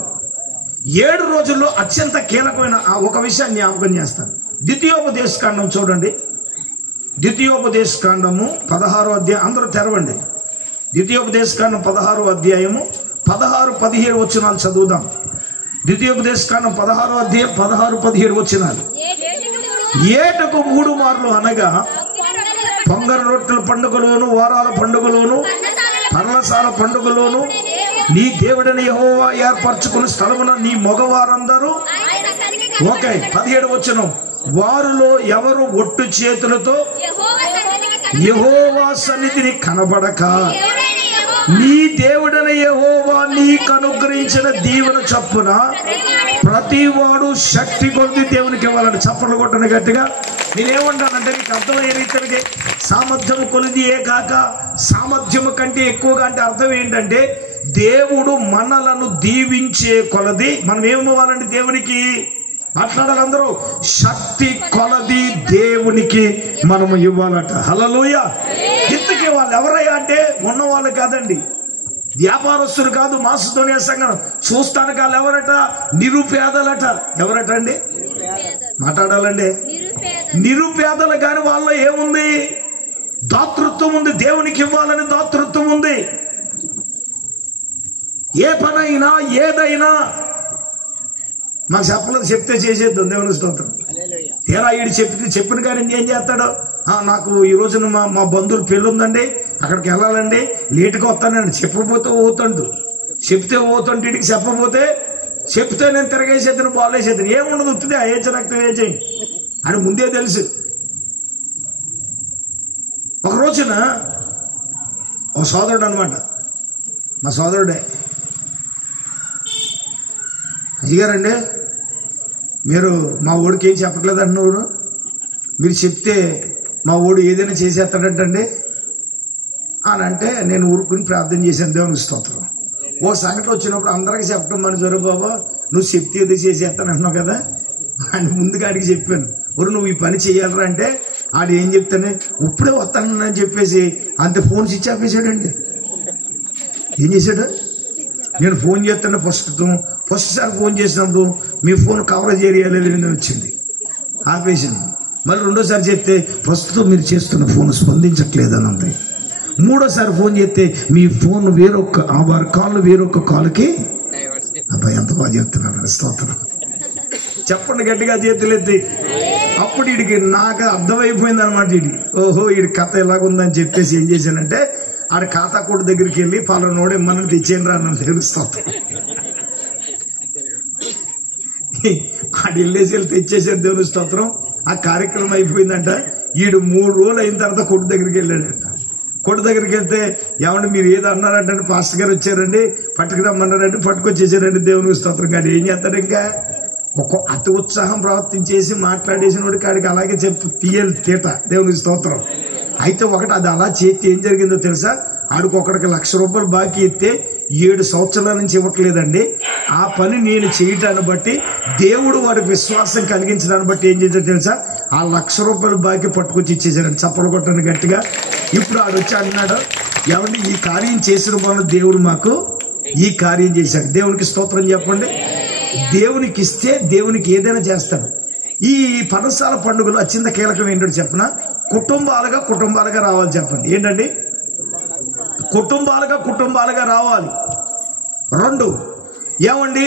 7 రోజుల్లో అత్యంత కీలకమైన ఒక విషయాన్ని జ్ఞాపకం చేస్తాను. ద్వితీయోపదేశకాండం చూడండి. ద్వితీయోపదేశకాండము 16వ అధ్యాయం. అందరూ తెరవండి. ద్వితీయోపదేశకాండం 16వ అధ్యాయము 16, 17 వచనాలు చదువుదాం. ద్వితీయోపదేశకాండం 16వ అధ్యాయం 16-17 వచనాలు. ఏటకు 3 మార్లు అనగా పొంగర రొట్టెల పండుగలోను, వారాల పండుగలోను, పర్ణశాల పండుగలోను, నీ దేవుడని యెహోవా ఏర్పరచుకున్న స్థలమున నీ మగవారందరూ. ఓకే, 17వ వచనం. వారిలో ఎవరు ఒట్టు చేతులతో యెహోవా సన్నిధిని కనబడక నీ దేవుడైన యెహోవా నీకు అనుగ్రహించిన దీవెన చొప్పున ప్రతి వాడు శక్తి కొద్ది దేవునికి ఇవ్వాలని. చప్పట్లు కొట్టని గట్టిగా. నేనేమంటానంటే నీకు అర్థమయ్యే రీతికి సామర్థ్యము కొలిదియే కాక సామర్థ్యము కంటే ఎక్కువగా అంటే అర్థం ఏంటంటే దేవుడు మనలను దీవించే కొలది మనం ఏమివ్వాలండి దేవునికి? మాట్లాడాలి అందరూ. శక్తి కొలది దేవునికి మనము ఇవ్వాలట. హల్లెలూయా. ఇంతకీ వాళ్ళు ఎవరయ్యా అంటే ఉన్నవాళ్ళు కాదండి, వ్యాపారస్తులు కాదు, మాసిదోనియా సంఘం చూస్తానికి వాళ్ళు ఎవరట? నిరుపేదలట. ఎవరట అండి? మాట్లాడాలండి. నిరుపేదలు. కానీ వాళ్ళలో ఏముంది? దాతృత్వం ఉంది. దేవునికి ఇవ్వాలని దాతృత్వం ఉంది. ఏ పనైనా ఏదైనా మాకు చెప్పలేదు, చెప్తే చేసేద్దాం. దేవుని స్తోత్రం. తీరా ఈడు చెప్పిన కానీ ఏం చేస్తాడు? నాకు ఈ రోజున మా బంధువులు పెళ్ళి ఉందండి, అక్కడికి వెళ్ళాలండి, లేటుగా వస్తానండి. చెప్పకపోతే పోతాడు, చెప్తే పోతుంటే ఇంటికి చెప్పకపోతే చెప్తే నేను తిరగేసేద్దాను, బాగాలేసేద్దాను. ఏముండదు, ఉత్తిదే ఏచ రక్తం ఏచేయి అని ముందే తెలుసు. ఒక రోజున ఒక సోదరుడు అనమాట, మా సోదరుడే, అయ్యారండి మీరు మా ఓడికి ఏం చెప్పట్లేదు అన్నవాడు, మీరు చెప్తే మా ఓడు ఏదైనా చేసేస్తాడంటండి అని అంటే నేను ఊరుకుని ప్రార్థన చేశాను. దేవుని స్తోత్రం. ఓ సంఘటన వచ్చినప్పుడు అందరికీ చెప్పడం మన జరు బాబా నువ్వు చెప్తే ఏదో చేసేస్తాను అంటున్నావు కదా అని ముందుగా ఆడికి చెప్పాను. ఊరు నువ్వు ఈ పని చేయాలరా అంటే ఆడు ఏం చెప్తానే ఇప్పుడే వస్తానని చెప్పేసి అంతే ఫోన్ స్విచ్ ఆపేసాడండి. ఏం చేశాడు? నేను ఫోన్ చేస్తాను ఫస్ట్ సారి ఫోన్ చేసినప్పుడు మీ ఫోన్ కవరేజ్ ఏరియాలో వచ్చింది, ఆపేసింది. మళ్ళీ రెండోసారి చెప్తే ప్రస్తుతం మీరు చేస్తున్న ఫోన్ స్పందించట్లేదు అని ఉంది. మూడోసారి ఫోన్ చేస్తే మీ ఫోన్ వేరొక వారి కాళ్ళు వేరొక కాలుకి. అబ్బాయి ఎంత బాగా చెప్తున్నాడు, స్తోత్రం. చెప్పండి గట్టిగా, చేతులెత్తి. అప్పుడు వీడికి నాకు అర్థమైపోయింది అనమాట. వీడి ఓహో వీడి కథ ఎలాగుందని చెప్పేసి ఏం చేశానంటే ఆడ ఖాతా కోటి దగ్గరికి వెళ్ళి పలానోడు ఇమ్మని తెచ్చేయండి రా నన్ను తెలుస్తాను. ఆడు వెళ్ళేసి వెళ్ళి తెచ్చేసారు. దేవుని స్తోత్రం. ఆ కార్యక్రమం అయిపోయిందంట. ఈడు 3 రోజులు అయిన తర్వాత కొట్టు దగ్గరికి వెళ్ళాడంట. కొట్టు దగ్గరికి వెళ్తే ఏమంటే మీరు ఏదో అన్నారంటే పాస్టర్ గారు వచ్చారండి పట్టుకురమ్మన్నారంటే పట్టుకొచ్చేసారండి. దేవుని స్తోత్రం. కానీ ఏం చేస్తాడు? ఇంకా అతి ఉత్సాహం ప్రవర్తించేసి మాట్లాడేసిన వాడికి ఆడికి అలాగే తీయాలి తీట. దేవుని స్తోత్రం. అయితే ఒకటి అది అలా చేస్తే ఏం జరిగిందో తెలుసా? ఆడికి ఒకడికి ₹1,00,000 బాకీ ఇస్తే 7 సంవత్సరాల నుంచి ఇవ్వట్లేదండి. ఆ పని నేను చేయటాన్ని బట్టి దేవుడు వాడికి విశ్వాసం కలిగించడాన్ని బట్టి ఏం చేశాడో తెలుసా? ఆ ₹1,00,000 బాకీ పట్టుకొచ్చి ఇచ్చేసాడు. చప్పలు కొట్టండి గట్టిగా. ఇప్పుడు ఆడు వచ్చి అన్నాడు, ఏమండి ఈ కార్యం చేసిన వల్ల దేవుడు మాకు ఈ కార్యం చేశాడు. దేవునికి స్తోత్రం చెప్పండి. దేవునికి ఇస్తే దేవునికి ఏదైనా చేస్తాడు. ఈ పర్ణశాల పండుగలు అత్యంత కీలకం ఏంటో చెప్పనా? కుటుంబాలుగా రావాలి. చెప్పండి ఏంటండి? కుటుంబాలుగా రావాలి. 2 ఏమండి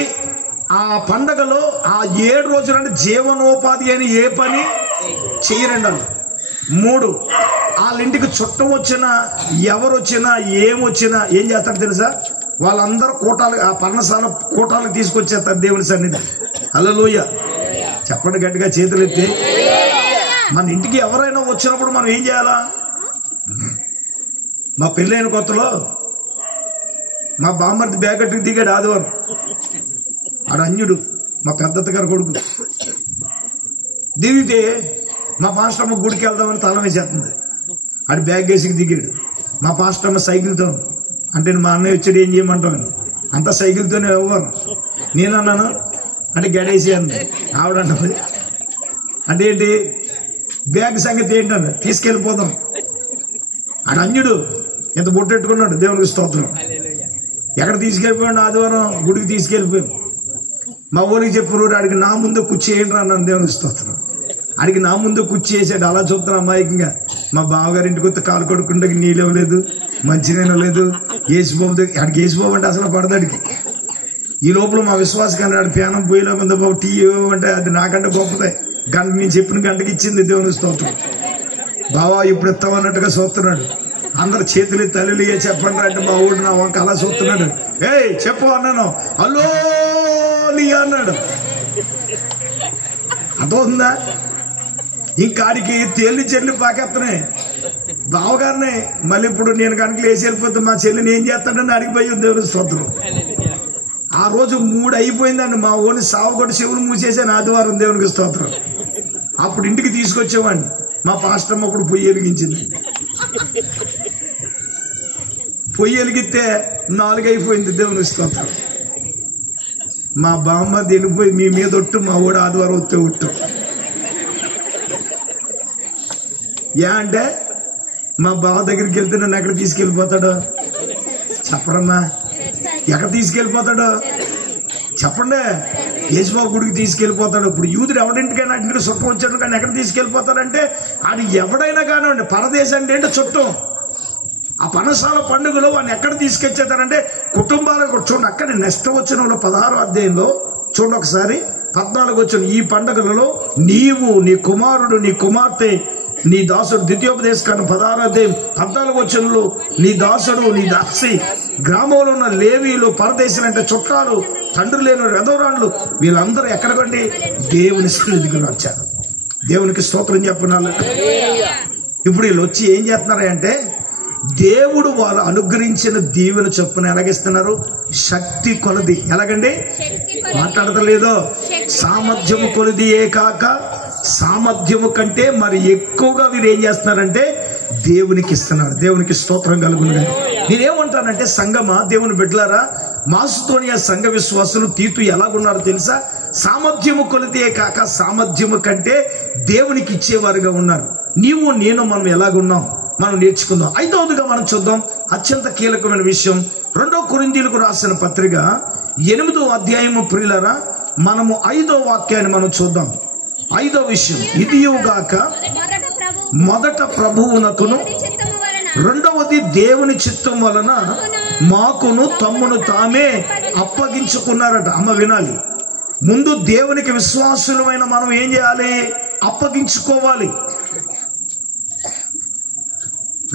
ఆ పండగలో ఆ 7 రోజులంటే జీవనోపాధి అని ఏ పని చేయరండి. 3 వాళ్ళ ఇంటికి చుట్టం వచ్చినా ఎవరు వచ్చినా ఏమొచ్చినా ఏం చేస్తారు తెలుసా? వాళ్ళందరూ కూటాలు ఆ పర్ణశాల కూటాలకు తీసుకొచ్చేస్తారు దేవుని సన్నిధి. హల్లెలూయా. చెప్పండి గట్టిగా, చేతులు ఎత్తి. మన ఇంటికి ఎవరైనా వచ్చినప్పుడు మనం ఏం చేయాలా? మా పెళ్ళైన కొత్తలో మా బామ్మర్ది బ్యాగట్టుకు దిగాడు ఆదివారం. ఆడు అన్యుడు, మా పెద్దత్త గారు కొడుకు. దిగితే మా పాస్టమ్మ గుడికి వెళ్దామని తల వేసేస్తుంది. ఆడు బ్యాగ్ వేసి దిగాడు. మా పాస్టమ్మ సైకిల్తో అంటే మా అన్నయ్య వచ్చాడు ఏం చేయమంటామని అంతా సైకిల్తోనే ఇవ్వను. నేనన్నాను అంటే గడేసి అంది. ఆవిడంటది అంటే ఏంటి బ్యాగ్ సంగతి ఏంటన్న తీసుకెళ్ళిపోదాం. ఆడు అన్యుడు ఎంత బొట్టెట్టుకున్నాడు. దేవునికి స్తోత్రం. ఎక్కడ తీసుకెళ్ళిపోయాడు? ఆదివారం గుడికి తీసుకెళ్ళిపోయాం. మా ఊరికి చెప్పారు ఆడికి నా ముందు కూర్చేయండి అన్నాను. దేవునికి స్తోత్రం. ఆడికి నా ముందు కూర్చేసాడు. అలా చూపుతాను అమాయకంగా. మా బావగారి ఇంటికి వస్తే కాలు కొడుకుంటే నీళ్ళు ఇవ్వలేదు, మంచినీళ్ళు లేదు. యేసుబాబు దగ్గర ఆడికి యేసుబాబు అంటే అసలు పడదాడికి. ఈ లోపల మా విశ్వాస కన్నాడు ప్యానం పోయిలో ఉంది బాబు టీ అంటే అది నాకంటే గొప్పదే. గంట నేను చెప్పిన గంటకి ఇచ్చింది దేవుని స్తోత్రం. బావా ఇప్పుడు ఇస్తామన్నట్టుగా చూస్తున్నాడు. అందరు చేతులు తల్లి చెప్పండి అంటే మా ఊడు నా వంక అలా చూస్తున్నాడు. ఏయ్ చెప్పు అన్నాను. హలో నీ అన్నాడు. అర్థవుతుందా? ఇంకాడికి తేలి చెల్లి పాకెత్తనే బావగారిని. మళ్ళీ ఇప్పుడు నేను కనుక లేచి వెళ్ళిపోతే మా చెల్లిని ఏం చేస్తాడని అడిగిపోయి దేవుని స్తోత్రం. ఆ రోజు 3 అయిపోయిందండి. మా ఊరిని సావుగొట్టి చెవులు మూసేసాను ఆదివారం దేవునికి స్తోత్రం. అప్పుడు ఇంటికి తీసుకొచ్చేవాడిని. మా పాస్టమ్మ అప్పుడు పొయ్యి వెలిగించింది. పొయ్యి వెలిగితే 4 అయిపోయింది దేవునికి స్తోత్రం. మా బామ్మ వెళ్ళిపోయి మీ మీద ఒట్టు, మా ఊడు ఆదివారం వస్తే ఒట్టు. అంటే మా బావ దగ్గరికి వెళ్తే నన్ను ఎక్కడ తీసుకెళ్ళిపోతాడు చెప్పరమ్మా? ఎక్కడ తీసుకెళ్ళిపోతాడు చెప్పండి? యేసుబాబు గుడికి తీసుకెళ్ళిపోతాడు. ఇప్పుడు యూదుడు ఎవడింటికైనా ఇంటికి చుట్టం వచ్చాడు కానీ ఎక్కడ తీసుకెళ్ళిపోతాడంటే అది ఎవడైనా కానివ్వండి. పరదేశం అంటే చుట్టం. ఆ పనసాల పండుగలో వాడిని ఎక్కడ తీసుకొచ్చేతారంటే కుటుంబాలకు. చూడండి అక్కడ నెక్స్ట్ వచ్చిన 16వ అధ్యాయంలో చూడండి ఒకసారి 14 వచ్చిన ఈ పండుగలలో నీవు నీ కుమారుడు నీ కుమార్తె నీ దాసుడు ద్వితీయోపదేశకాండం 16వ అధ్యాయం 14 వచనంలో నీ దాసుడు నీ దాసి గ్రామంలో ఉన్న లేవీలు పరదేశులు అంటే చుట్టాలు తండ్రి లేని వెధవరాళ్ళు వీళ్ళందరూ ఎక్కడికండి దేవుని సన్నిధికి వచ్చారు. దేవునికి స్తోత్రం చెప్పనాలి. ఇప్పుడు వీళ్ళు వచ్చి ఏం చేస్తున్నారంటే దేవుడు వారు అనుగ్రహించిన దీవెన చొప్పున ఎలాగిస్తున్నారు? శక్తి కొలది. ఎలాగండి? మాట్లాడతలేదో సామర్థ్యము కొలదియే కాక సామర్థ్యము కంటే మరి ఎక్కువగా వీరు ఏం చేస్తున్నారంటే దేవునికి ఇస్తున్నారు. దేవునికి స్తోత్రం కలుగును. నేనేమంటానంటే సంగమా దేవుని బిడ్డలారా, మాసుతోనియా సంఘ విశ్వాసులు తీతు ఎలాగున్నారో తెలుసా? సామర్థ్యము కొలితే కాక సామర్థ్యము కంటే దేవునికి ఇచ్చేవారుగా ఉన్నారు. నీవు నేను మనం ఎలాగున్నాం మనం నేర్చుకుందాం. 5వదిగా మనం చూద్దాం అత్యంత కీలకమైన విషయం 2 కొరింథీయులకు రాసిన పత్రిక 8వ అధ్యాయము. ప్రియులారా మనము 5వ వాక్యాన్ని మనం చూద్దాం. 5వ విషయం ఇదియుగాక మొదట ప్రభువునకును రెండవది దేవుని చిత్తం వలన మాకును తమ్మును తామే అప్పగించుకున్నారట. అమ్మ వినాలి. ముందు దేవునికి విశ్వాసులమైన మనం ఏం చేయాలి? అప్పగించుకోవాలి.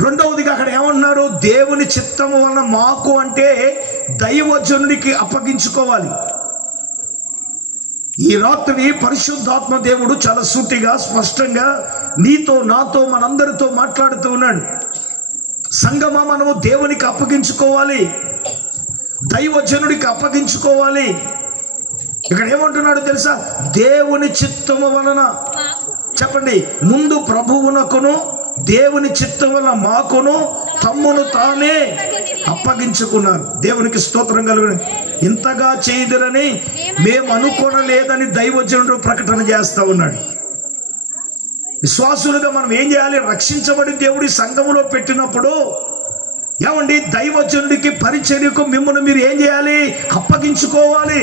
రెండవదిగా అక్కడ ఏమంటున్నారు? దేవుని చిత్తము వలన మాకు అంటే దైవజనుడికి అప్పగించుకోవాలి. ఈ రాత్రి పరిశుద్ధాత్మ దేవుడు చాలా సూటిగా స్పష్టంగా నీతో నాతో మనందరితో మాట్లాడుతూ ఉన్నాడు. సంగమా మనము దేవునికి అప్పగించుకోవాలి, దైవజనుడికి అప్పగించుకోవాలి. ఇక్కడ ఏమంటున్నాడు తెలుసా? దేవుని చిత్తము వలన. చెప్పండి, ముందు ప్రభువునకును దేవుని చిత్తం వల్ల మాకును తమ్మును తామే అప్పగించుకున్నారు. దేవునికి స్తోత్రం కలుగును. ఇంతగా చేయదురని మేము అనుకోనలేదని దైవజనుడు ప్రకటన చేస్తా ఉన్నాడు. విశ్వాసులుగా మనం ఏం చేయాలి? రక్షించబడి దేవుడి సంఘములో పెట్టినప్పుడు ఏమండి దైవజనుడికి పరిచర్యకు మిమ్మల్ని మీరు ఏం చేయాలి? అప్పగించుకోవాలి.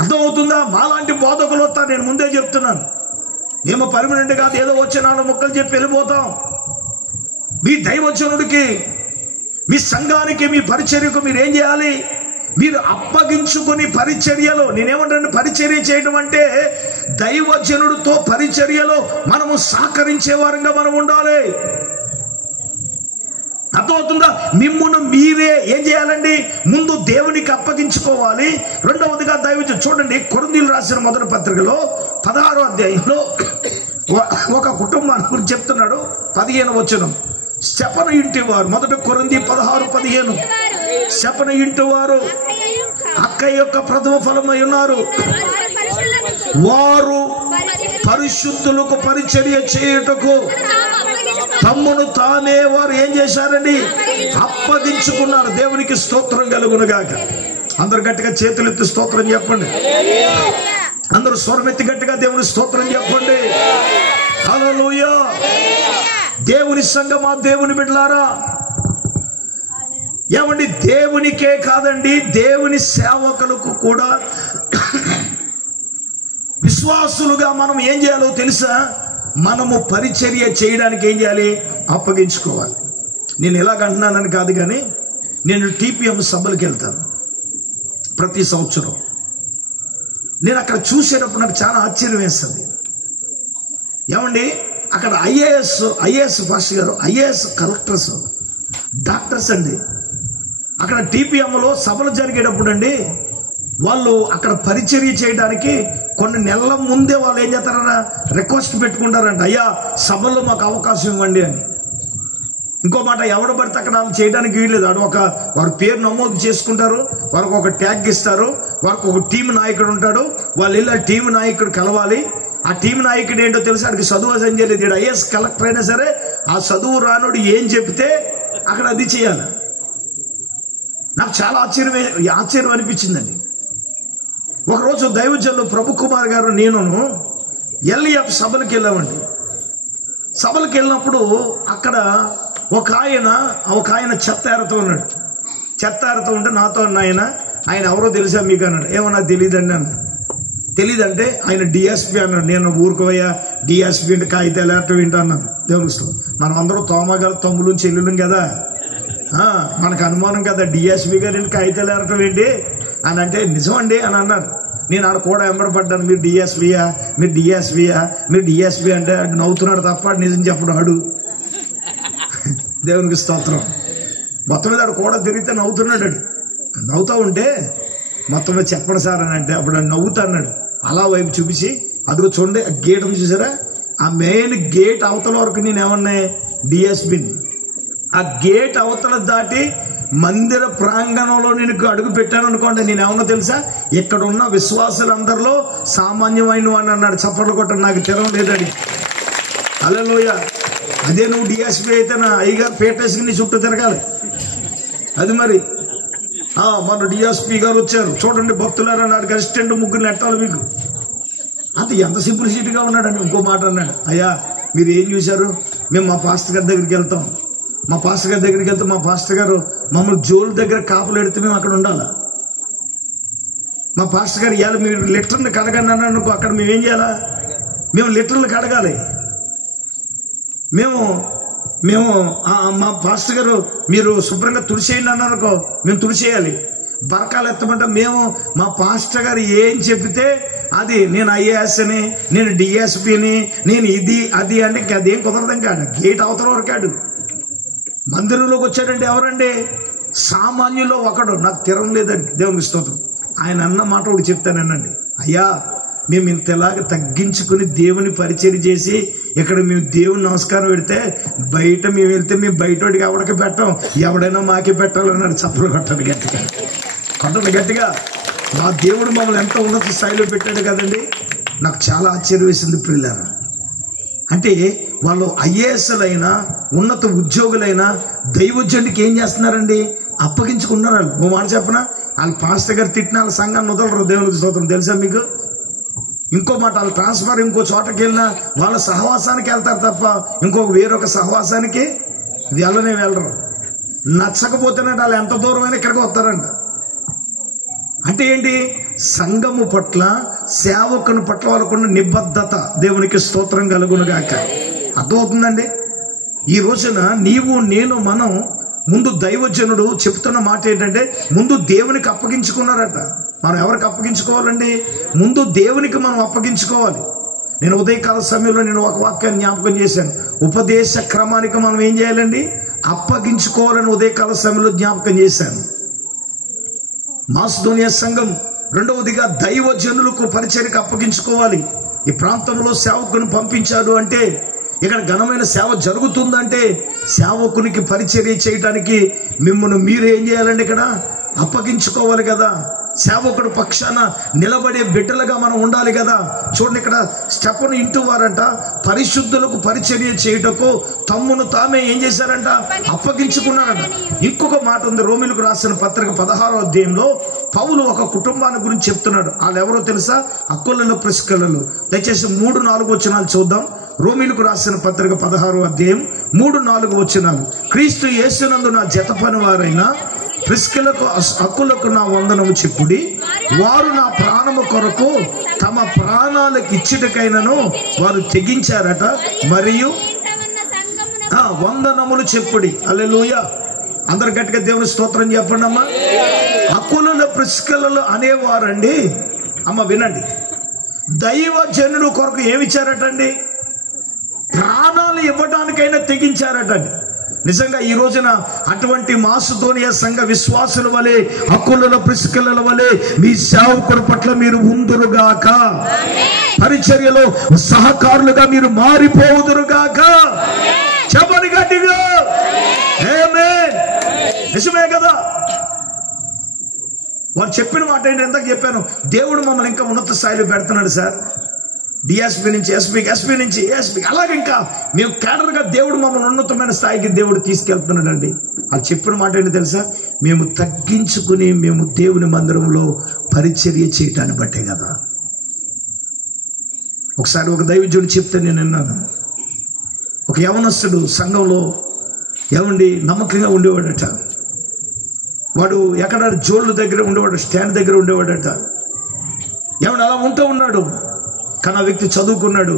అర్థమవుతుందా? మాలాంటి బోధకులు వస్తా, నేను ముందే చెప్తున్నాను. మేము పర్మనెంట్ కాదు, ఏదో వచ్చే 4 ముక్కలు చెప్పి వెళ్ళిపోతాం. మీ దైవజనుడికి మీ సంఘానికి మీ పరిచర్యకు మీరు ఏం చేయాలి? మీరు అప్పగించుకుని పరిచర్యలో. నేనేమంటాను? పరిచర్య చేయడం అంటే దైవజనుడితో పరిచర్యలో మనము సహకరించే వారంగా మనం ఉండాలి. అర్థమవుతుందా? మిమ్మును మీరే ఏం చేయాలండి? ముందు దేవునికి అప్పగించుకోవాలి. రెండవదిగా దైవజనుడు. చూడండి కొరింథీయులు రాసిన మొదటి పత్రికలో 16వ అధ్యాయంలో ఒక కుటుంబాన్ని గురించి చెప్తున్నాడు. 15వ వచనం. శపన ఇంటి వారు, మొదటి కొరింథీ 16:15. శపన ఇంటి వారు అక్క యొక్క ప్రథమ ఫలమై ఉన్నారు. వారు పరిశుద్ధులకు పరిచర్య చేయుటకు తమ్మును తామే వారు ఏం చేశారండి? అప్పగించుకున్నారు. దేవునికి స్తోత్రం కలుగునుగాక. అందరు గట్టిగా చేతులెత్తి స్తోత్రం చెప్పండి. అందరూ స్వరమెత్తి గట్టిగా దేవుని స్తోత్రం చెప్పండి. హల్లెలూయా. దేవుని సంఘమా, దేవుని బిడ్డలారా, ఏమండి దేవునికే కాదండి దేవుని సేవకులకు కూడా విశ్వాసులుగా మనం ఏం చేయాలో తెలుసా? మనము పరిచర్య చేయడానికి ఏం చేయాలి? అప్పగించుకోవాలి. నేను ఎలాగంటున్నానని కాదు, కానీ నేను టీపీఎం సభలకు వెళ్తాను. ప్రతి సంవత్సరం. నేను అక్కడ చూసేటప్పుడు నాకు చాలా ఆశ్చర్యం వేస్తుంది. ఏమండి, అక్కడ ఐఏఎస్ పాస్టర్ గారు, ఐఏఎస్ కలెక్టర్స్, డాక్టర్స్ అండి. అక్కడ టీపీఎంలో సభలు జరిగేటప్పుడు అండి, వాళ్ళు అక్కడ పరిచర్య చేయడానికి కొన్ని నెలల ముందే వాళ్ళు ఏం చేస్తారన్నా రిక్వెస్ట్ పెట్టుకుంటారంట, అయ్యా సభల్లో మాకు అవకాశం ఇవ్వండి అని. ఇంకో మాట, ఎవడు పడితే అక్కడ వాళ్ళు చేయడానికి వీల్లేదు. అడు వారి పేరు నమోదు చేసుకుంటారు, వారికి ఒక ట్యాగ్ ఇస్తారు, వారికి ఒక టీం నాయకుడు ఉంటాడు. వాళ్ళు వెళ్ళి ఆ టీం నాయకుడు కలవాలి. ఆ టీం నాయకుడు ఏంటో తెలుసు, ఆడికి చదువు సంజయలేదు. ఐఏఎస్ కలెక్టర్ అయినా సరే ఆ చదువు రానుడు ఏం చెప్తే అక్కడ అది చేయాలి. నాకు చాలా ఆశ్చర్యం అనిపించిందండి. ఒకరోజు దైవజనులు ప్రభు కుమార్ గారు నేను ఎల్ఈఎఫ్ సభలకు వెళ్ళామండి. సభలకు వెళ్ళినప్పుడు అక్కడ ఒక ఆయన చెత్త ఏరుతూ ఉన్నాడు. చెత్త ఏరుతూ ఉంటే నాతో ఆయన ఎవరో తెలుసా మీకు అన్నాడు. ఏమన్నా తెలియదండి అన్న. తెలియదంటే ఆయన డిఎస్పీ అన్నాడు. నేను ఊరుకోవయ్యా, డిఎస్పీ అంటే కాగితాలు ఏరటం ఏంటి అన్నాను. దేవునిస్తూ మనం అందరూ తోమగారు తమ్ములు చెల్లులం కదా, మనకు అనుమానం కదా, డిఎస్పీ గారి కాగితాలు ఏరటం ఏంటి అని అంటే నిజమండి అని అన్నాడు. నేను ఆడ కూడా ఎంబడపడ్డాను, మీరు డిఎస్పీయా మీరు డిఎస్పీ అంటే నవ్వుతున్నాడు తప్ప నిజం చెప్పడు ఆడు. దేవునికి స్తోత్రం. మొత్తం మీద ఆడు కూడా తిరిగితే నవ్వుతున్నాడు. నవ్వుతూ ఉంటే మొత్తం మీద చెప్పండి సార్ అని అంటే అప్పుడు నవ్వుతా అన్నాడు. అలా వైపు చూపించి అదిగో చూడండి ఆ గేట్ ఉంది చూసారా, ఆ మెయిన్ గేట్ అవతల వరకు నేను ఏమన్నా డిఎస్పీని. ఆ గేట్ అవతల దాటి మందిర ప్రాంగణంలో నేను అడుగు పెట్టాను అనుకోండి, నేను ఏమన్నా తెలుసా, ఇక్కడ ఉన్న విశ్వాసులందరిలో సామాన్యమైన వాడిని అన్నాడు. చప్పట్లు కొట్టడం నాకు తెరం లేదని. హల్లెలూయా. అదే నువ్వు డిఎస్పీ అయితే నా అయ్యగారు పేటేసుకుని నీ చుట్టూ తిరగాలి. అది మరి మన డిఎస్పీ గారు వచ్చారు చూడండి భక్తులారా, నాడు అసిస్టెంట్ ముగ్గురు నెట్టాలి మీకు. అంత ఎంత సింప్లిసిటీగా ఉన్నాడని. ఇంకో మాట అన్నాడు, అయ్యా మీరు ఏం చూశారు, మేము మా పాస్టర్ గారి దగ్గరికి వెళ్తాం. మా పాస్టర్ గారి దగ్గరికి వెళ్తే మా పాస్టర్ గారు మమ్మల్ని జోలు దగ్గర కాపులు ఎడితే మేము అక్కడ ఉండాలా. మా పాస్టర్ గారు ఇవాళ మీరు లిటర్ని కడగండి అన్నాడు అనుకో, అక్కడ మేమేం చేయాలా, మేము లిటర్లు కడగాలి. మేము మా పాస్టర్ గారు మీరు శుభ్రంగా తుడిచేయండి అన్నారనుకో, మేము తుడిచేయాలి. బరకాలు ఎత్తమంటే మేము మా పాస్టర్ గారు ఏం చెప్తే అది, నేను ఐఏఎస్ అని, నేను డిఎస్పీని, నేను ఇది అది అంటే అదేం కుదరదు. కాదు గేట్ అవతల వరకాడు. మందిరంలోకి వచ్చాడంటే ఎవరండి, సామాన్యుల్లో ఒకడు. నాకు తిరం లేదండి. దేవునికి స్తోత్రం. ఆయన అన్న మాట ఒకటి చెప్తానండి, అయ్యా మేము ఇంతలాగా తగ్గించుకుని దేవుని పరిచయం చేసి ఇక్కడ మేము దేవుని నమస్కారం పెడితే బయట మేము వెళ్తే మేము బయటోడికి ఎవరికి పెట్టాం, ఎవడైనా మాకే పెట్టాలన్నాడు. చప్పలు కొట్టండి గట్టిగా, కొట్టండి గట్టిగా. మా దేవుడు మమ్మల్ని ఎంత ఉన్నత స్థాయిలో పెట్టాడు కదండి. నాకు చాలా ఆశ్చర్యం వేసింది ప్రియులారా. అంటే వాళ్ళు ఐఏఎస్లైనా ఉన్నత ఉద్యోగులైనా దైవోద్యోగికి ఏం చేస్తున్నారండి, అప్పగించుకున్నారు. వాళ్ళు ఓ మాట చెప్పనా, వాళ్ళు పాస్టర్ గారు తిట్టిన వాళ్ళ సంఘాన్ని వదలరు. దేవునికి స్తోత్రం. తెలుసా మీకు? ఇంకో మాట, వాళ్ళు ట్రాన్స్ఫర్ ఇంకో చోటకి వెళ్ళినా వాళ్ళ సహవాసానికి వెళ్తారు తప్ప వేరొక సహవాసానికి వెళ్ళరు. నచ్చకపోతేనే వాళ్ళు ఎంత దూరమైనా ఇక్కడికి వస్తారంట. అంటే ఏంటి, సంఘము పట్ల సేవకుని పట్ల వాళ్ళకున్న నిబద్ధత. దేవునికి స్తోత్రం కలుగునుగాక. అర్థమవుతుందండి. ఈ రోజున నీవు నేను మనం ముందు దైవజనుడు చెప్తున్న మాట ఏంటంటే ముందు దేవునికి అప్పగించుకున్నారట. మనం ఎవరికి అప్పగించుకోవాలండి, ముందు దేవునికి మనం అప్పగించుకోవాలి. నేను ఉదయకాల సమయంలో నేను ఒక వాక్యాన్ని జ్ఞాపకం చేశాను. ఉపదేశ క్రమానికి మనం ఏం చేయాలండి, అప్పగించుకోవాలని ఉదయకాల సమయంలో జ్ఞాపకం చేశాను. మాసిదోనియా సంఘం రెండవదిగా దైవజనులకు పరిచర్యకు అప్పగించుకోవాలి. ఈ ప్రాంతంలో సేవకుని పంపించాడు అంటే, ఇక్కడ ఘనమైన సేవ జరుగుతుందంటే సేవకునికి పరిచర్య చేయడానికి మిమ్మల్ని మీరు ఏం చేయాలండి, ఇక్కడ అప్పగించుకోవాలి కదా. సేవకుడు పక్షాన నిలబడే బిడ్డలుగా మనం ఉండాలి కదా. చూడండి, ఇక్కడ స్టెఫను ఇంటూ వారంట పరిశుద్ధులకు పరిచర్య చేయుటకు తమ్మును తామే ఏం చేశారంట, అప్పగించుకున్నారంట. ఇంకొక మాట ఉంది, రోమీయులకు రాసిన పత్రిక 16వ అధ్యాయంలో పౌలు ఒక కుటుంబాన్ని గురించి చెప్తున్నాడు. వాళ్ళు ఎవరో తెలుసా, అక్కులలో ప్రిస్కిల్లలో. దయచేసి 3-4 వచనాలు చూద్దాం. రోమీయులకు రాసిన పత్రిక 16వ అధ్యాయం 3-4 వచనాలు. క్రీస్తు యేసునందు నా జత పని వారైన ప్రిస్కిల్లకు అక్కులకు నా వందనము చెప్పుడి, వారు నా ప్రాణము కొరకు తమ ప్రాణాలకు ఇచ్చుటకైనను వారు తెగించారట, మరియు వందనములు చెప్పుడి. హల్లెలూయా. అందరు గట్టిగా దేవుని స్తోత్రం చెప్పండి అమ్మా. అకులలో ప్రిస్కిల్లలో అనేవారండి అమ్మ వినండి, దైవజనుడు కొరకు ఏమిచ్చారటండి? ప్రాణాలు ఇవ్వడానికైనా తెగించారటండి. నిజంగా ఈ రోజున అటువంటి మాసుతోనియ సంఘ విశ్వాసుల వలె, అకులలో ప్రిస్కిల్లలో వలె మీ సేవకుల పట్ల మీరు ఉందురుగాక, పరిచర్యలో సహకారులుగా మీరు మారిపోవుదురుగాక. చెప్పని గట్టిగా ఆమేన్. నిజమే కదా? వారు చెప్పిన మాట ఏంటి? ఎంతకు చెప్పాను, దేవుడు మమ్మల్ని ఇంకా ఉన్నత స్థాయిలో పెడుతున్నాడు సార్. డిఎస్పీ నుంచి ఎస్పీ నుంచి ఏఎస్పీ, అలాగే ఇంకా మేము క్యాడర్గా దేవుడు మమ్మల్ని ఉన్నతమైన స్థాయికి దేవుడు తీసుకెళ్తున్నాడు అండి. వాళ్ళు చెప్పిన మాట ఏంటి తెలుసా? మేము తగ్గించుకుని మేము దేవుని మందిరంలో పరిచర్య చేయటాన్ని బట్టే కదా. ఒకసారి ఒక దైవజనుడు చెప్తే నేను విన్నాను. ఒక యవనస్తుడు సంఘంలో ఏమండి నమ్మకంగా ఉండేవాడట. వాడు ఎక్కడ జోళ్ళ దగ్గర ఉండేవాడు, స్టాండ్ దగ్గర ఉండేవాడట. ఏమన్నా అలా ఉంటూ ఉన్నాడు. కానీ ఆ వ్యక్తి చదువుకున్నాడు,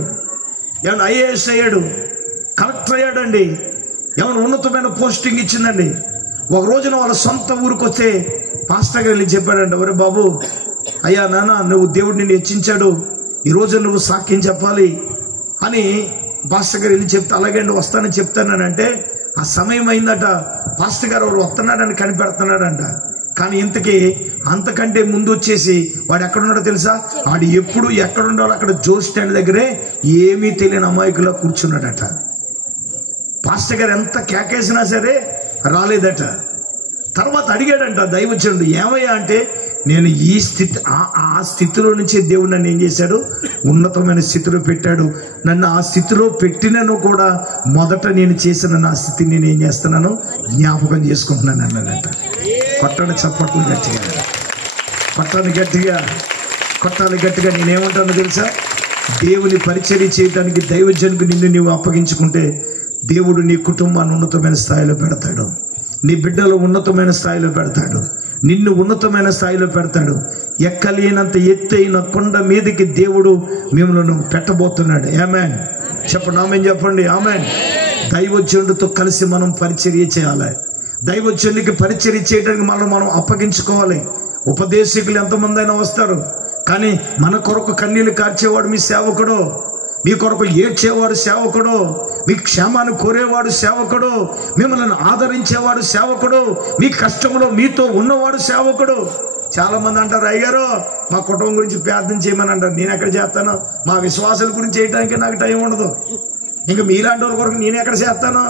ఏమన్నా ఐఏఎస్ అయ్యాడు, కలెక్టర్ అయ్యాడండి, ఏమన్నా ఉన్నతమైన పోస్టింగ్ ఇచ్చిందండి. ఒక రోజున వాళ్ళ సొంత ఊరికి వస్తే పాస్టర్ గారు వెళ్ళి చెప్పాడంట, ఒరే బాబు, అయ్యా నాన్న, నువ్వు దేవుడు నిన్ను హెచ్చించాడు, ఈరోజు నువ్వు సాక్ష్యం చెప్పాలి అని పాస్టర్ గారు వెళ్ళి చెప్తే, అలాగే అండి వస్తానని చెప్తానంటే ఆ సమయం అయిందట. పాస్టర్ గారు వాళ్ళు వస్తున్నాడని కనిపెడుతున్నాడంట. కానీ ఇంతకీ అంతకంటే ముందు వచ్చేసి వాడు ఎక్కడున్నాడో తెలుసా? వాడు ఎప్పుడు ఎక్కడుండాలో అక్కడ జోల్ స్టాండ్ దగ్గరే ఏమీ తెలియని అమాయకులా కూర్చున్నాడట. పాస్టర్ గారు ఎంత కేకేసినా సరే రాలేదట. తర్వాత అడిగాడంట దైవజనుడు, ఏమయ్యా అంటే, నేను ఈ స్థితి ఆ స్థితిలో నుంచి దేవుడు నన్ను ఏం చేశాడు? ఉన్నతమైన స్థితిలో పెట్టాడు. నన్ను ఆ స్థితిలో పెట్టినను కూడా మొదట నేను చేసిన నా స్థితిని నేను ఏం చేస్తున్నాను? జ్ఞాపకం చేసుకుంటున్నాను అన్నాడంట. కొట్టండి చప్పట్లు గట్టిగా, కొట్టాలి గట్టిగా, కొట్టాలి గట్టిగా. నేనేమంటానో తెలుసా? దేవుని పరిచర్య చేయడానికి దైవజనుకు నిన్ను నీవు అప్పగించుకుంటే దేవుడు నీ కుటుంబాన్ని ఉన్నతమైన స్థాయిలో పెడతాడు, నీ బిడ్డలు ఉన్నతమైన స్థాయిలో పెడతాడు, నిన్ను ఉన్నతమైన స్థాయిలో పెడతాడు. ఎక్కలేనంత ఎత్తైన కొండ మీదకి దేవుడు మిమ్మల్ని పెట్టబోతున్నాడు. ఆమేన్ చెప్పండి, ఆమేన్ చెప్పండి, ఆమేన్. దైవజనుడితో కలిసి మనం పరిచర్య చేయాలి. దైవజనుడికి పరిచర్య చేయడానికి మనం అప్పగించుకోవాలి. ఉపదేశకులు ఎంతమంది అయినా వస్తారు, కానీ మన కొరకు కన్నీళ్లు కార్చేవాడు మీ సేవకుడు, మీ కొరకు ఏడ్చేవాడు సేవకుడు, మీ క్షేమాన్ని కోరేవాడు సేవకుడు, మిమ్మల్ని ఆదరించేవాడు సేవకుడు, మీ కష్టంలో మీతో ఉన్నవాడు సేవకుడు. చాలా మంది అంటారు, అయ్యారు మా కుటుంబం గురించి ప్రార్థన చేయమని అంటారు. నేను ఎక్కడ చేస్తాను? మా విశ్వాసాల గురించి చేయడానికి నాకు టైం ఉండదు. ఇంకా మీలాంటి వాళ్ళ కొరకు నేను ఎక్కడ చేస్తాను?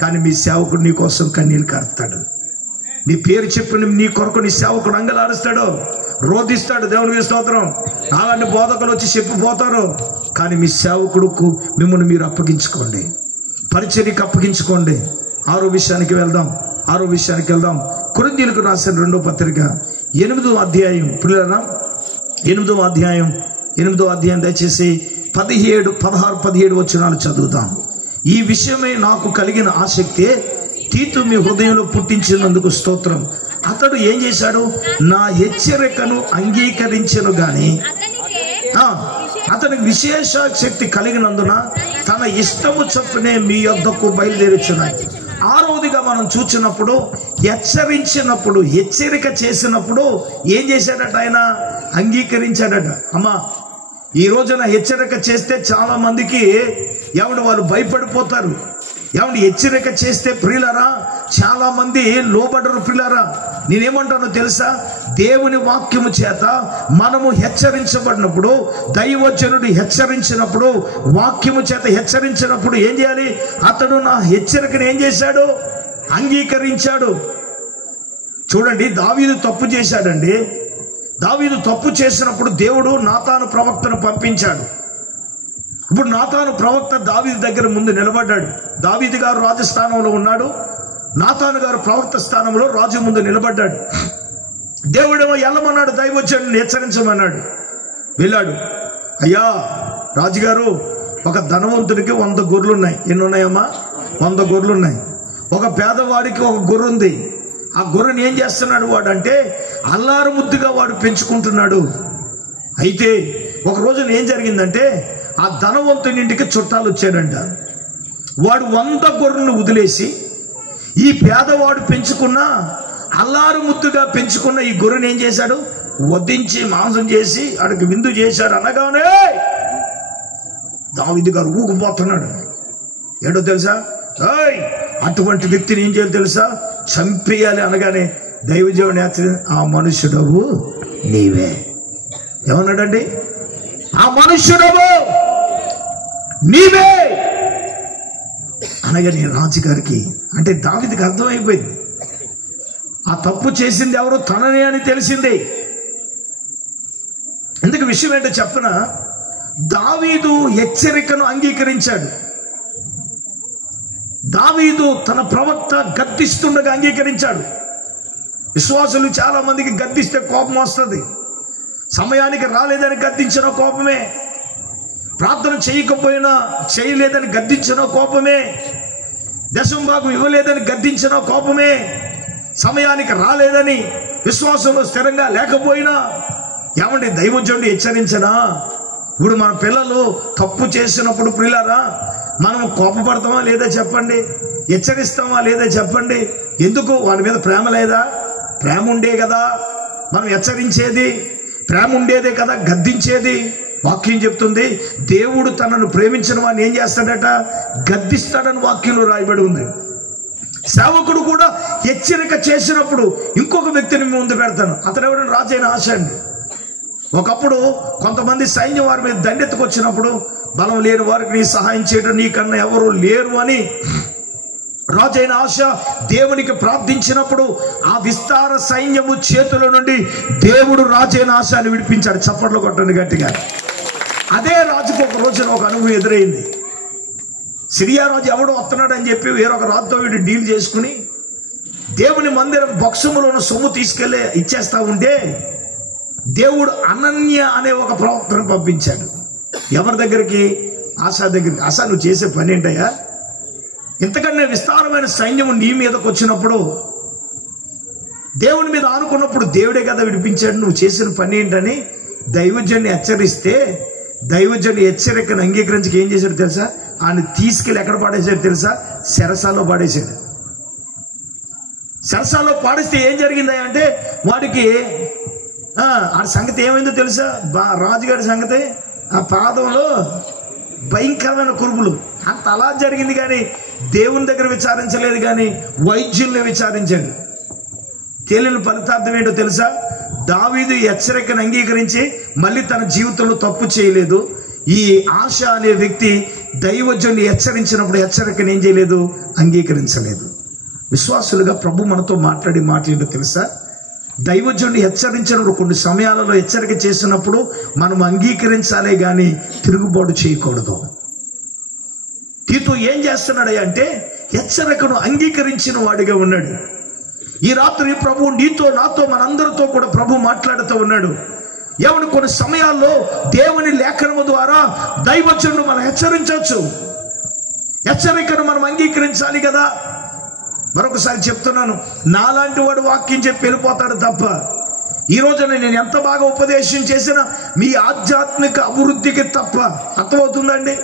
కానీ మీ సేవకుడు నీ కోసం కన్నీళ్ళు కారుతాడు. నీ పేరు చెప్పిన నీ కొరకు నీ సేవకుడు అంగలారుస్తాడు, రోధిస్తాడు. దేవునికి స్తోత్రం. అలాంటి బోధకులు వచ్చి చెప్పిపోతారు. కానీ మీ సేవకుడుకు మిమ్మల్ని మీరు అప్పగించుకోండి, పరిచర్యకు అప్పగించుకోండి. ఆరో విషయానికి వెళ్దాం. కొరింథీయులకు రాసిన 2వ పత్రిక 8వ అధ్యాయం. పిల్లరా 8వ అధ్యాయం దయచేసి 16, 17 వచనాలు చదువుతాం. ఈ విషయమై నాకు కలిగిన ఆసక్తే తీతు మీ హృదయంలో పుట్టించినందుకు స్తోత్రం. అతడు ఏం చేశాడు? నా హెచ్చరికను అంగీకరించను గాని అతనికి విశేష శక్తి కలిగినందున తన ఇష్టము చొప్పునే మీ యొద్దకు బయలుదేరుచున్నాడు. ఆరోదిగా మనం చూచినప్పుడు, హెచ్చరిక చేసినప్పుడు ఏం చేశాడట? ఆయన అంగీకరించాడట. అమ్మా, ఈ రోజున హెచ్చరిక చేస్తే చాలా మందికి వాళ్ళు భయపడిపోతారు. హెచ్చరిక చేస్తే ప్రియులరా చాలా మంది లోబడరు. ప్రియులరా, నేనేమంటానో తెలుసా? దేవుని వాక్యము చేత మనము హెచ్చరించబడినప్పుడు, దైవజనుడు హెచ్చరించినప్పుడు, వాక్యము చేత హెచ్చరించినప్పుడు ఏం చేయాలి? అతడు నా హెచ్చరికను ఏం చేశాడు? అంగీకరించాడు. చూడండి, దావీదు తప్పు చేశాడండి. దావీదు తప్పు చేసినప్పుడు దేవుడు నాతాను ప్రవక్తను పంపించాడు. ఇప్పుడు నాతాను ప్రవక్త దావీదు దగ్గర ముందు నిలబడ్డాడు. దావీదు గారు రాజస్థానంలో ఉన్నాడు, నాతాను గారు ప్రవక్త స్థానంలో రాజు ముందు నిలబడ్డాడు. దేవుడేమో వెళ్ళమన్నాడు, దైవజనుడిని హెచ్చరించమన్నాడు. వెళ్ళాడు. అయ్యా రాజుగారు, ఒక ధనవంతుడికి 100 గొర్రెలు ఉన్నాయి. ఎన్ని ఉన్నాయమ్మా? 100 గొర్రెలు ఉన్నాయి. ఒక పేదవాడికి ఒక గొర్రె ఉంది. ఆ గొర్రెని ఏం చేస్తున్నాడు వాడంటే, అల్లారు ముద్దుగా వాడు పెంచుకుంటున్నాడు. అయితే ఒక రోజున ఏం జరిగిందంటే, ఆ ధనవంతుని ఇంటికి చుట్టాలు వచ్చాడంట. వాడు 100 గొర్రెలను వదిలేసి ఈ పేదవాడు పెంచుకున్న అల్లారు ముద్దుగా పెంచుకున్న ఈ గొర్రెని ఏం చేశాడు? వధించి మాంసం చేసి అడికి విందు చేశాడు. అనగానే దావీదు గారు ఊగిపోతున్నాడు. ఏంటో తెలుసా? అటువంటి వ్యక్తిని ఏం చేయాలి తెలుసా? చంపేయాలి. అనగానే దైవజనుడు ఆ మనుష్యుడవు నీవే. ఏమన్నాడండి? ఆ మనుష్యుడవు నీవే అనగానే రాజుగారికి, అంటే దావీదుకి అర్థమైపోయింది ఆ తప్పు చేసింది ఎవరు? తననే అని తెలిసింది. ఎందుకు విషయం ఏంటో చెప్పనా? దావీదు హెచ్చరికను అంగీకరించాడు. దావీదు తన ప్రవక్త గద్దిస్తుండగా అంగీకరించాడు. విశ్వాసులు చాలా మందికి గద్దిస్తే కోపం వస్తుంది. సమయానికి రాలేదని గద్దించిన కోపమే, ప్రార్థన చేయకపోయినా చేయలేదని గద్దించిన కోపమే, దశమ భాగం ఇవ్వలేదని గద్దించిన కోపమే, సమయానికి రాలేదని విశ్వాసంలో స్థిరంగా లేకపోయినా. ఏమంటే దైవజనుడు హెచ్చరించనా? ఇప్పుడు మన పిల్లలు తప్పు చేసినప్పుడు ప్రియులారా మనం కోపపడతామా లేదా చెప్పండి? హెచ్చరిస్తామా లేదా చెప్పండి? ఎందుకు? వాడి మీద ప్రేమ లేదా? ప్రేమ ఉండే కదా మనం హెచ్చరించేది, ప్రేమ ఉండేదే కదా గద్దించేది. వాక్యం చెప్తుంది, దేవుడు తనను ప్రేమించిన వాడిని ఏం చేస్తాడట? గద్దిస్తాడని వాక్యంలో రాయబడి ఉంది. సేవకుడు కూడా హెచ్చరిక చేసినప్పుడు ఇంకొక వ్యక్తిని ముందు పెడతాను. అతను ఎవరైనా రాజైన ఆశ అండి. ఒకప్పుడు కొంతమంది సైన్యం వారి మీద దండెత్తుకొచ్చినప్పుడు బలం లేని వారికి నీ సహాయం చేయడం నీకన్నా ఎవరు లేరు అని రాజైన ఆశ దేవునికి ప్రార్థించినప్పుడు ఆ విస్తార సైన్యము చేతుల నుండి దేవుడు రాజైన ఆశని విడిపించాడు. చప్పట్లు కొట్టండి గట్టిగా. అదే రాజుకు ఒక రోజున ఒక అనుభవం ఎదురైంది. సిరియా రాజు ఎవడో వస్తున్నాడు అని చెప్పి వేరొక రాజుతో వీడు డీల్ చేసుకుని దేవుని మందిరం బక్సములో ఉన్న సొమ్ము తీసుకెళ్ళి ఇచ్చేస్తా ఉంటే దేవుడు అనన్య అనే ఒక ప్రవక్తను పంపించాడు. ఎవరి దగ్గరికి? ఆశా దగ్గరికి. ఆశా, నువ్వు చేసే పని ఏంటయ్యా? ఇంతకన్నా విస్తారమైన సైన్యం నీ మీదకి వచ్చినప్పుడు, దేవుని మీద ఆనుకున్నప్పుడు దేవుడే కదా విడిపించాడు, నువ్వు చేసిన పని ఏంటని దైవజనుని హెచ్చరిస్తే దైవజనుని హెచ్చరికను అంగీకరించి ఏం చేశాడు తెలుసా? ఆయన తీసుకెళ్ళి ఎక్కడ పాడేశాడు తెలుసా? చెరసాల్లో పాడేశాడు. చెరసాల్లో పాడేస్తే ఏం జరిగిందా అంటే వాడికి ఆ సంగతి ఏమైందో తెలుసా? రాజుగారి సంగతి ఆ పాదంలో భయంకరమైన కురుపులు. అంత అలా జరిగింది. కానీ దేవుని దగ్గర విచారించలేదు, కానీ వైద్యుల్ని విచారించాడు. తేలిన ఫలితార్థం ఏంటో తెలుసా? దావీదు హెచ్చరికను అంగీకరించి మళ్ళీ తన జీవితంలో తప్పు చేయలేదు. ఈ ఆశ అనే వ్యక్తి దైవజనుని హెచ్చరించినప్పుడు హెచ్చరికను ఏం చేయలేదు? అంగీకరించలేదు. విశ్వాసులుగా ప్రభు మనతో మాట్లాడిందో తెలుసా? దైవజనుని హెచ్చరించినప్పుడు కొన్ని సమయాలలో హెచ్చరిక చేసినప్పుడు మనం అంగీకరించాలే గాని తిరుగుబాటు చేయకూడదు. తీతు ఏం చేస్తున్నాడు అంటే హెచ్చరికను అంగీకరించిన వాడిగా ఉన్నాడు. ఈ రాత్రి ప్రభు నీతో నాతో మనందరితో కూడా ప్రభు మాట్లాడుతూ ఉన్నాడు. ఏమని కొన్ని సమయాల్లో దేవుని లేఖనము ద్వారా దైవజనుడు మనం హెచ్చరించవచ్చు. హెచ్చరికను మనం అంగీకరించాలి కదా. మరొకసారి చెప్తున్నాను, నాలాంటి వాడు వాక్యం చెప్పి వెళ్ళిపోతాడు తప్ప ఈ రోజున నేను ఎంత బాగా ఉపదేశం చేసినా మీ ఆధ్యాత్మిక అభివృద్ధికి తప్ప. అర్థమవుతుందండి?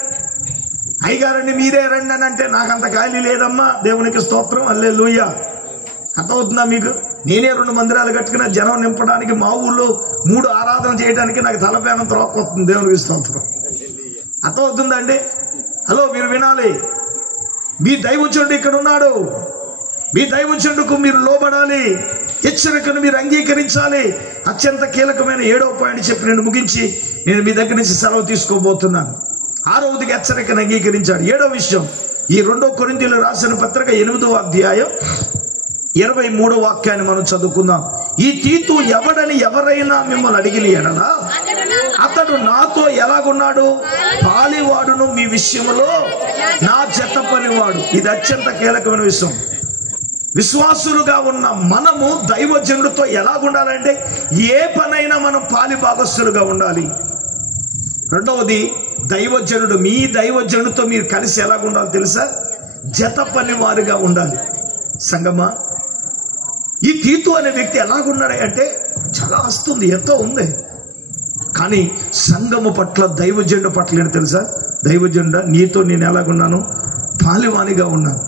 అయ్యగారండి మీరే రండి అని అంటే నాకు అంత ఖాళీ లేదమ్మా. దేవునికి స్తోత్రం, హల్లెలూయా. అర్థమవుతుందా మీకు? నేనే 2 మందిరాలు కట్టుకున్న జనం నింపడానికి మా ఊళ్ళో 3 ఆరాధన చేయడానికి నాకు తలపేనం త్రోక్కొస్తుంది. దేవునికి స్తోత్రం. అర్థమవుతుందండి? హలో, మీరు వినాలి. మీ దైవజనుడు ఇక్కడ ఉన్నాడు. మీ దైవజనుడుకు మీరు లోబడాలి. హెచ్చరికను మీరు అంగీకరించాలి. అత్యంత కీలకమైన 7వ పాయింట్ చెప్పి నేను ముగించి నేను మీ దగ్గర నుంచి సెలవు తీసుకోబోతున్నాను. 6వదికి హెచ్చరికను అంగీకరించాడు. 7వ విషయం ఈ 2 కొరింథీయులకు రాసిన పత్రిక 8వ అధ్యాయం 23వ వాక్యాన్ని మనం చదువుకుందాం. ఈ తీతు ఎవరైనా మిమ్మల్ని అడిగిన ఎడల అతడు నాతో ఎలాగున్నాడు? పాలివాడును, మీ విషయంలో నా జత పనివాడు. ఇది అత్యంత కీలకమైన విషయం. విశ్వాసులుగా ఉన్న మనము దైవజనుడితో ఎలాగుండాలంటే ఏ పనైనా మనం పాలి భాగస్థులుగా ఉండాలి. రెండవది దైవజనుడు, మీ దైవజనుడితో మీరు కలిసి ఎలాగుండాలి తెలుసా? జత పని వారిగా ఉండాలి. సంగమా, ఈ తీతు అనే వ్యక్తి ఎలాగున్నాడు అంటే చాలా వస్తుంది, ఎంతో ఉంది. కానీ సంఘము పట్ల దైవజనుడు పట్ల ఏంటి తెలుసా? దైవజనుడా, నీతో నేను ఎలాగున్నాను? పాలివానిగా ఉన్నాను.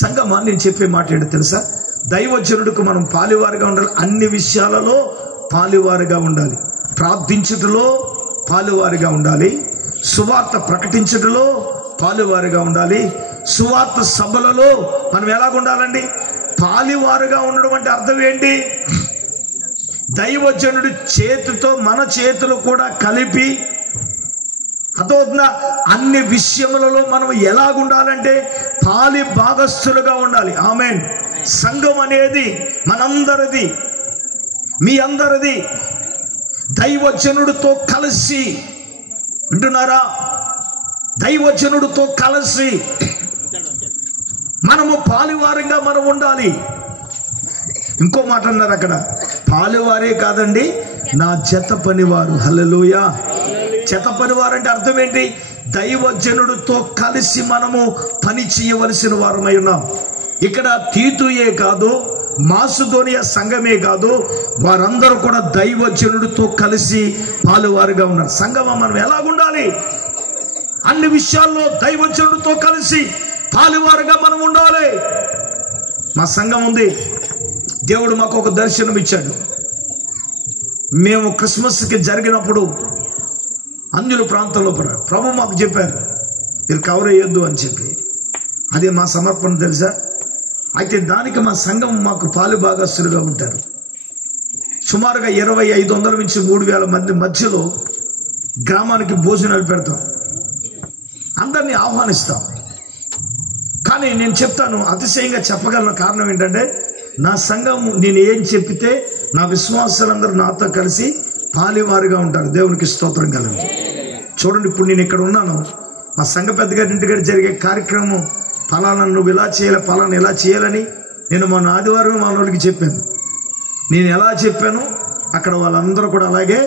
సంగమా, నేను చెప్పే మాట ఏంటో తెలుసా? దైవజనుడికి మనం పాలివారుగా ఉండాలి. అన్ని విషయాలలో పాలివారుగా ఉండాలి. ప్రార్థించుటలో పాలివారుగా ఉండాలి, సువార్త ప్రకటించుటలో పాలివారుగా ఉండాలి, సువార్త సభలలో మనం ఎలాగుండాలండి? పాలివారుగా ఉండడం అంటే అర్థం ఏంటి? దైవజనుడి చేతితో మన చేతులు కూడా కలిపి అన్ని విషయములలో మనం ఎలాగుండాలంటే పాలి భాగస్థులుగా ఉండాలి. ఆమేన్. సంఘం అనేది మనందరిది, మీ అందరిది. దైవజనుడితో కలిసి, వింటున్నారా? దైవజనుడితో కలిసి మనము పాలివారంగా మనం ఉండాలి. ఇంకో మాట అన్నారు అక్కడ, పాలివారే కాదండి, నా జత పనివారు. హల్లెలూయా. జత పనివారు అంటే అర్థం ఏంటి? దైవజనుడితో కలిసి మనము పని చేయవలసిన వారమై ఉన్నాం. ఇక్కడ తీతుయే కాదు, మాసిదోనియా సంఘమే కాదు, వారందరూ కూడా దైవజనుడితో కలిసి పాలువారుగా ఉన్నారు. సంఘమా, మనం ఎలాగుండాలి? అన్ని విషయాల్లో దైవజనుడితో కలిసి పాలువారుగా మనం ఉండాలి. మా సంఘం ఉంది. దేవుడు మాకు ఒక దర్శనం ఇచ్చాడు. మేము క్రిస్మస్కి జరిగినప్పుడు అన్యుల ప్రాంతంలో ప్రభు మాకు చెప్పారు, మీరు కవర్ అయ్యొద్దు అని చెప్పి. అదే మా సమర్పణ తెలుసా? అయితే దానికి మా సంఘం మాకు పాలు భాగస్తులుగా ఉంటారు. సుమారుగా 2500 నుంచి 3000 మంది మధ్యలో గ్రామానికి భోజనాలు పెడతాం, అందరినీ ఆహ్వానిస్తాం. కానీ నేను చెప్తాను, అతిశయంగా చెప్పగలను. కారణం ఏంటంటే నా సంఘం నేను ఏం చెప్పితే నా విశ్వాసాలందరూ నాతో కలిసి పాలివారుగా ఉంటారు. దేవునికి స్తోత్రం కలుగుతుంది. చూడండి, ఇప్పుడు నేను ఇక్కడ ఉన్నాను, మా సంఘ పెద్దగారి ఇంటికాడ జరిగే కార్యక్రమం ఫలానా నువ్వు ఇలా చేయాలి, ఫలానా ఇలా చేయాలని నేను మొన్న ఆదివారం మా వాళ్ళకి చెప్పాను. నేను ఎలా చెప్పాను అక్కడ వాళ్ళందరూ కూడా అలాగే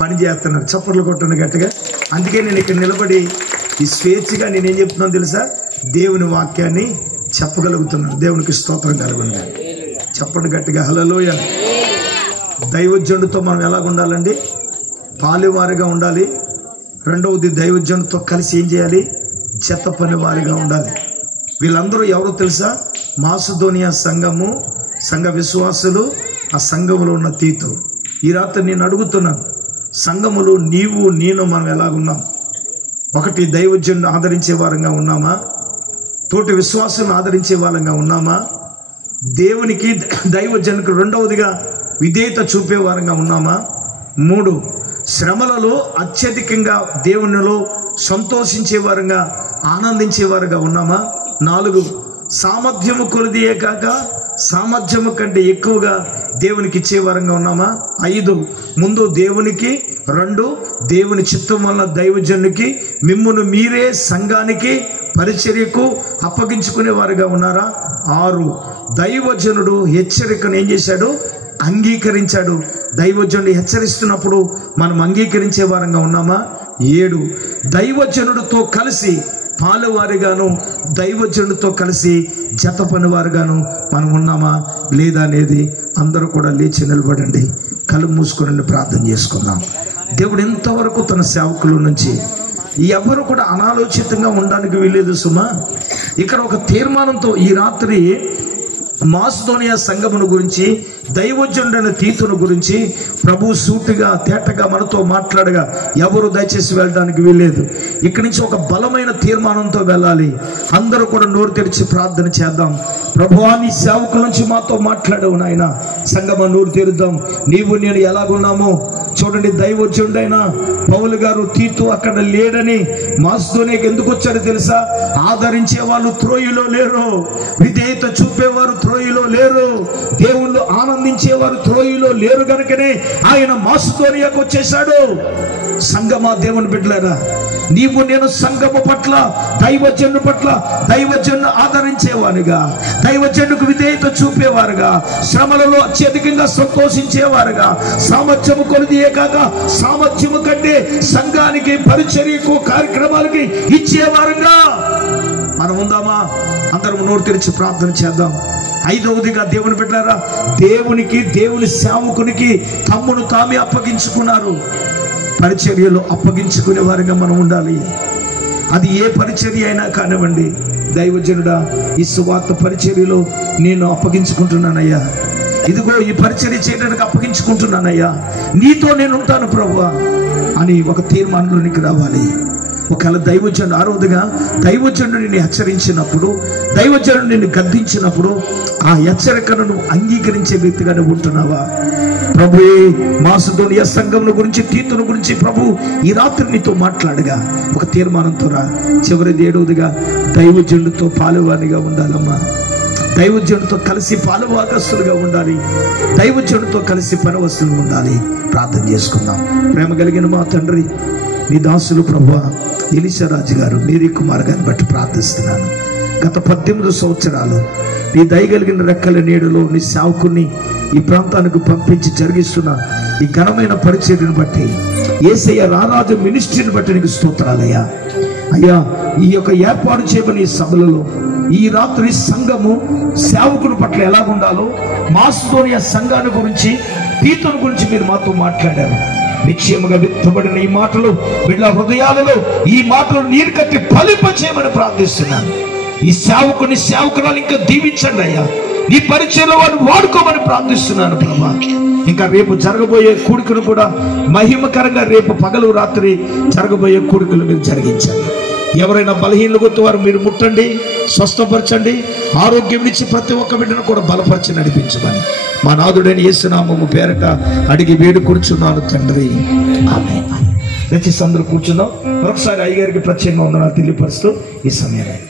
పని చేస్తున్నారు. చప్పట్లు కొట్టండి గట్టిగా. అందుకే నేను ఇక్కడ నిలబడి ఈ స్వేచ్ఛగా నేనేం చెప్తున్నాను తెలుసా? దేవుని వాక్యాన్ని చెప్పగలుగుతున్నాను. దేవునికి స్తోత్రం కలుగుతుంది. చెప్పండి గట్టిగా, హల్లెలూయా. దైవజనుడితో మనం ఎలాగ ఉండాలండి? పాలివారిగా ఉండాలి. రెండవది, దైవజనుడితో కలిసి ఏం చేయాలి? జత పని వారిగా ఉండాలి. వీళ్ళందరూ ఎవరో తెలుసా? మాసిదోనియా సంఘము, సంఘ విశ్వాసులు, ఆ సంఘములో ఉన్న తీతు. ఈ రాత్రి నేను అడుగుతున్నాను, సంఘములు నీవు నేను మనం ఎలాగున్నాం? ఒకటి, దైవజనుడిని ఆదరించే వారంగా ఉన్నామా? తోటి విశ్వాసులను ఆదరించే వాళ్ళంగా ఉన్నామా? దేవునికి, దైవజనునికి రెండవదిగా విధేయత చూపే వారంగా ఉన్నామా? 3, శ్రమలలో అత్యధికంగా దేవునిలో సంతోషించే వారంగా, ఆనందించే వారుగా ఉన్నామా? 4, సామర్థ్యము కొలిదియే కాక సామర్థ్యము కంటే ఎక్కువగా దేవునికి ఇచ్చేవారంగా ఉన్నామా? 5, ముందు దేవునికి, 2 దేవుని చిత్తం వల్ల దైవజనునికి, మిమ్మును మీరే సంఘానికి పరిచర్యకు అప్పగించుకునే వారుగా ఉన్నారా? 6, దైవజనుడు హెచ్చరికను ఏం చేశాడు? అంగీకరించాడు. దైవజనుడు హెచ్చరిస్తున్నప్పుడు మనం అంగీకరించే వారంగా ఉన్నామా? 7, దైవజనుడితో కలిసి పాలువారిగాను, దైవజనుడితో కలిసి జత పనివారుగాను మనం ఉన్నామా లేదా అనేది అందరూ కూడా లేచి నిలబడండి, కళ్ళు మూసుకుని ప్రార్థన చేసుకుందాం. దేవుడు ఎంతవరకు తన సేవకుల నుంచి ఎవరు కూడా అనాలోచితంగా ఉండడానికి వీలేదు సుమా. ఇక్కడ ఒక తీర్మానంతో ఈ రాత్రి మాసిదోనియా సంఘమును గురించి, దైవజనుడైన తీతును గురించి ప్రభు సూటిగా తేటగా మనతో మాట్లాడగా ఎవరు దయచేసి వెళ్ళడానికి వీల్లేదు. ఇక్కడి నుంచి ఒక బలమైన తీర్మానంతో వెళ్ళాలి. అందరూ కూడా నోరు తెరిచి ప్రార్థన చేద్దాం. ప్రభువా, నీ సేవకుల నుంచి మాతో మాట్లాడవు నాయన. సంఘమా, నోరు తెరుద్దాం. నీవు నేను ఎలాగున్నామో చూడండి. దైవజనుడైన పౌలు గారు తీతు అక్కడ లేడని మాసిదోనియాకి ఎందుకు వచ్చారో తెలుసా? ఆదరించే వాళ్ళు త్రోయిలో లేరు, విధేయత చూపేవారు త్రోయిలో లేరు, దేవుళ్ళు ఆనందించేవారు త్రోయిలో లేరు కనుకనే ఆయన మాసిదోనియాకు వచ్చేశాడు. సంఘమా, దేవుని బిడ్డలారా, నీవు నేను సంఘము పట్ల, దైవజను పట్ల, దైవజను ఆదరించేవారుగా, దైవజనుకు విధేయత చూపేవారుగా, శ్రమలలో అత్యధికంగా సంతోషించేవారుగా, సామర్థ్యము కొలిదియే కాక సామర్థ్యము కంటే సంఘానికి, పరిచర్యకు, కార్యక్రమాలకి ఇచ్చేవారుగా మనం ఉందామా? అందరం నోరు తెరిచి ప్రార్థన చేద్దాం. 5వదిగా దేవుని బిడ్డలారా, దేవునికి, దేవుని సేవకునికి తమ్మును తామే అప్పగించుకున్నారు. పరిచర్యలో అప్పగించుకునే వారిగా మనం ఉండాలి. అది ఏ పరిచర్య అయినా కానివ్వండి, దైవజనుడా ఈ సువార్త పరిచర్యలో నేను అప్పగించుకుంటున్నానయ్యా, ఇదిగో ఈ పరిచర్య చేయడానికి అప్పగించుకుంటున్నానయ్యా, నీతో నేను ఉంటాను ప్రభువా అని ఒక తీర్మానంలోనికి రావాలి. ఒకవేళ దైవజనుడు ఆ రోజుగా దైవజనుడు నిన్ను హెచ్చరించినప్పుడు, దైవజనుడు నిన్ను గద్దించినప్పుడు ఆ హెచ్చరికను నువ్వు అంగీకరించే వ్యక్తిగా నువ్వు ఉంటున్నావా? ప్రభువే మాసిదోనియ సంఘం గురించి, తీతును గురించి ప్రభు ఈ రాత్రి నీతో మాట్లాడగా ఒక తీర్మానంతో రా. చివరిది 7వదిగా దైవజనుడితో పాలువానిగా ఉండాలమ్మా. దైవజనుడితో కలిసి పాలువాగస్తులుగా ఉండాలి. దైవజనుడితో కలిసి పరవస్తులుగా ఉండాలి. ప్రార్థన చేసుకుందాం. ప్రేమ కలిగిన మా తండ్రి, నీ దాసులు ప్రభువా ఎలీషా రాజు గారు, మేరీ కుమార్ గారిని బట్టి ప్రార్థిస్తున్నాను. గత 18 సంవత్సరాలు నీ దయగలిగిన రెక్కల నీడలో నీ సేవకుని ఈ ప్రాంతానికి పంపించి జరిగిస్తున్న ఈ ఘనమైన పరిచర్యను బట్టి, యేసయ్య రారాజు మినిస్ట్రీని బట్టి నీకు స్తోత్రాలయ్యా. అయ్యా, ఈ యొక్క ఏర్పాటు చేయబడిన ఈ సభలలో ఈ రాత్రి సంఘము సేవకుని పట్ల ఎలాగుండాలో, మాసిదోనియ సంఘాన్ని గురించి, తీతుని గురించి మీరు మాతో మాట్లాడారు. నిశ్చయముగా విత్తబడిన ఈ మాటలు వీళ్ళ హృదయాలలో ఈ మాటలు నీరు కట్టి ఫలింపచేయమని ప్రార్థిస్తున్నాను. ఈ సేవకుని సేవకురాలు ఇంకా దీవించండి అయ్యా. నీ పరిచయంలో వాడు వాడుకోమని ప్రార్థిస్తున్నాను ప్రభా. ఇంకా రేపు జరగబోయే కూడికను కూడా మహిమకరంగా రేపు పగలు రాత్రి జరగబోయే కూడికలు మీరు జరిగించండి. ఎవరైనా బలహీనలు కొత్త వారు మీరు ముట్టండి, స్వస్థపరచండి, ఆరోగ్యం ఇచ్చి ప్రతి ఒక్క బిడ్డను కూడా బలపరిచి నడిపించమని మా నాథుడైన యేసు నామము పేరట అడిగి వేడుకొనుచున్నాను తండ్రి, ఆమేన్. దయచేసి అందరూ కూర్చుందాం. మరొకసారి అయ్యగారికి ప్రత్యేకంగా వందనాలు తెలియపరుస్తూ ఈ సమయాన్ని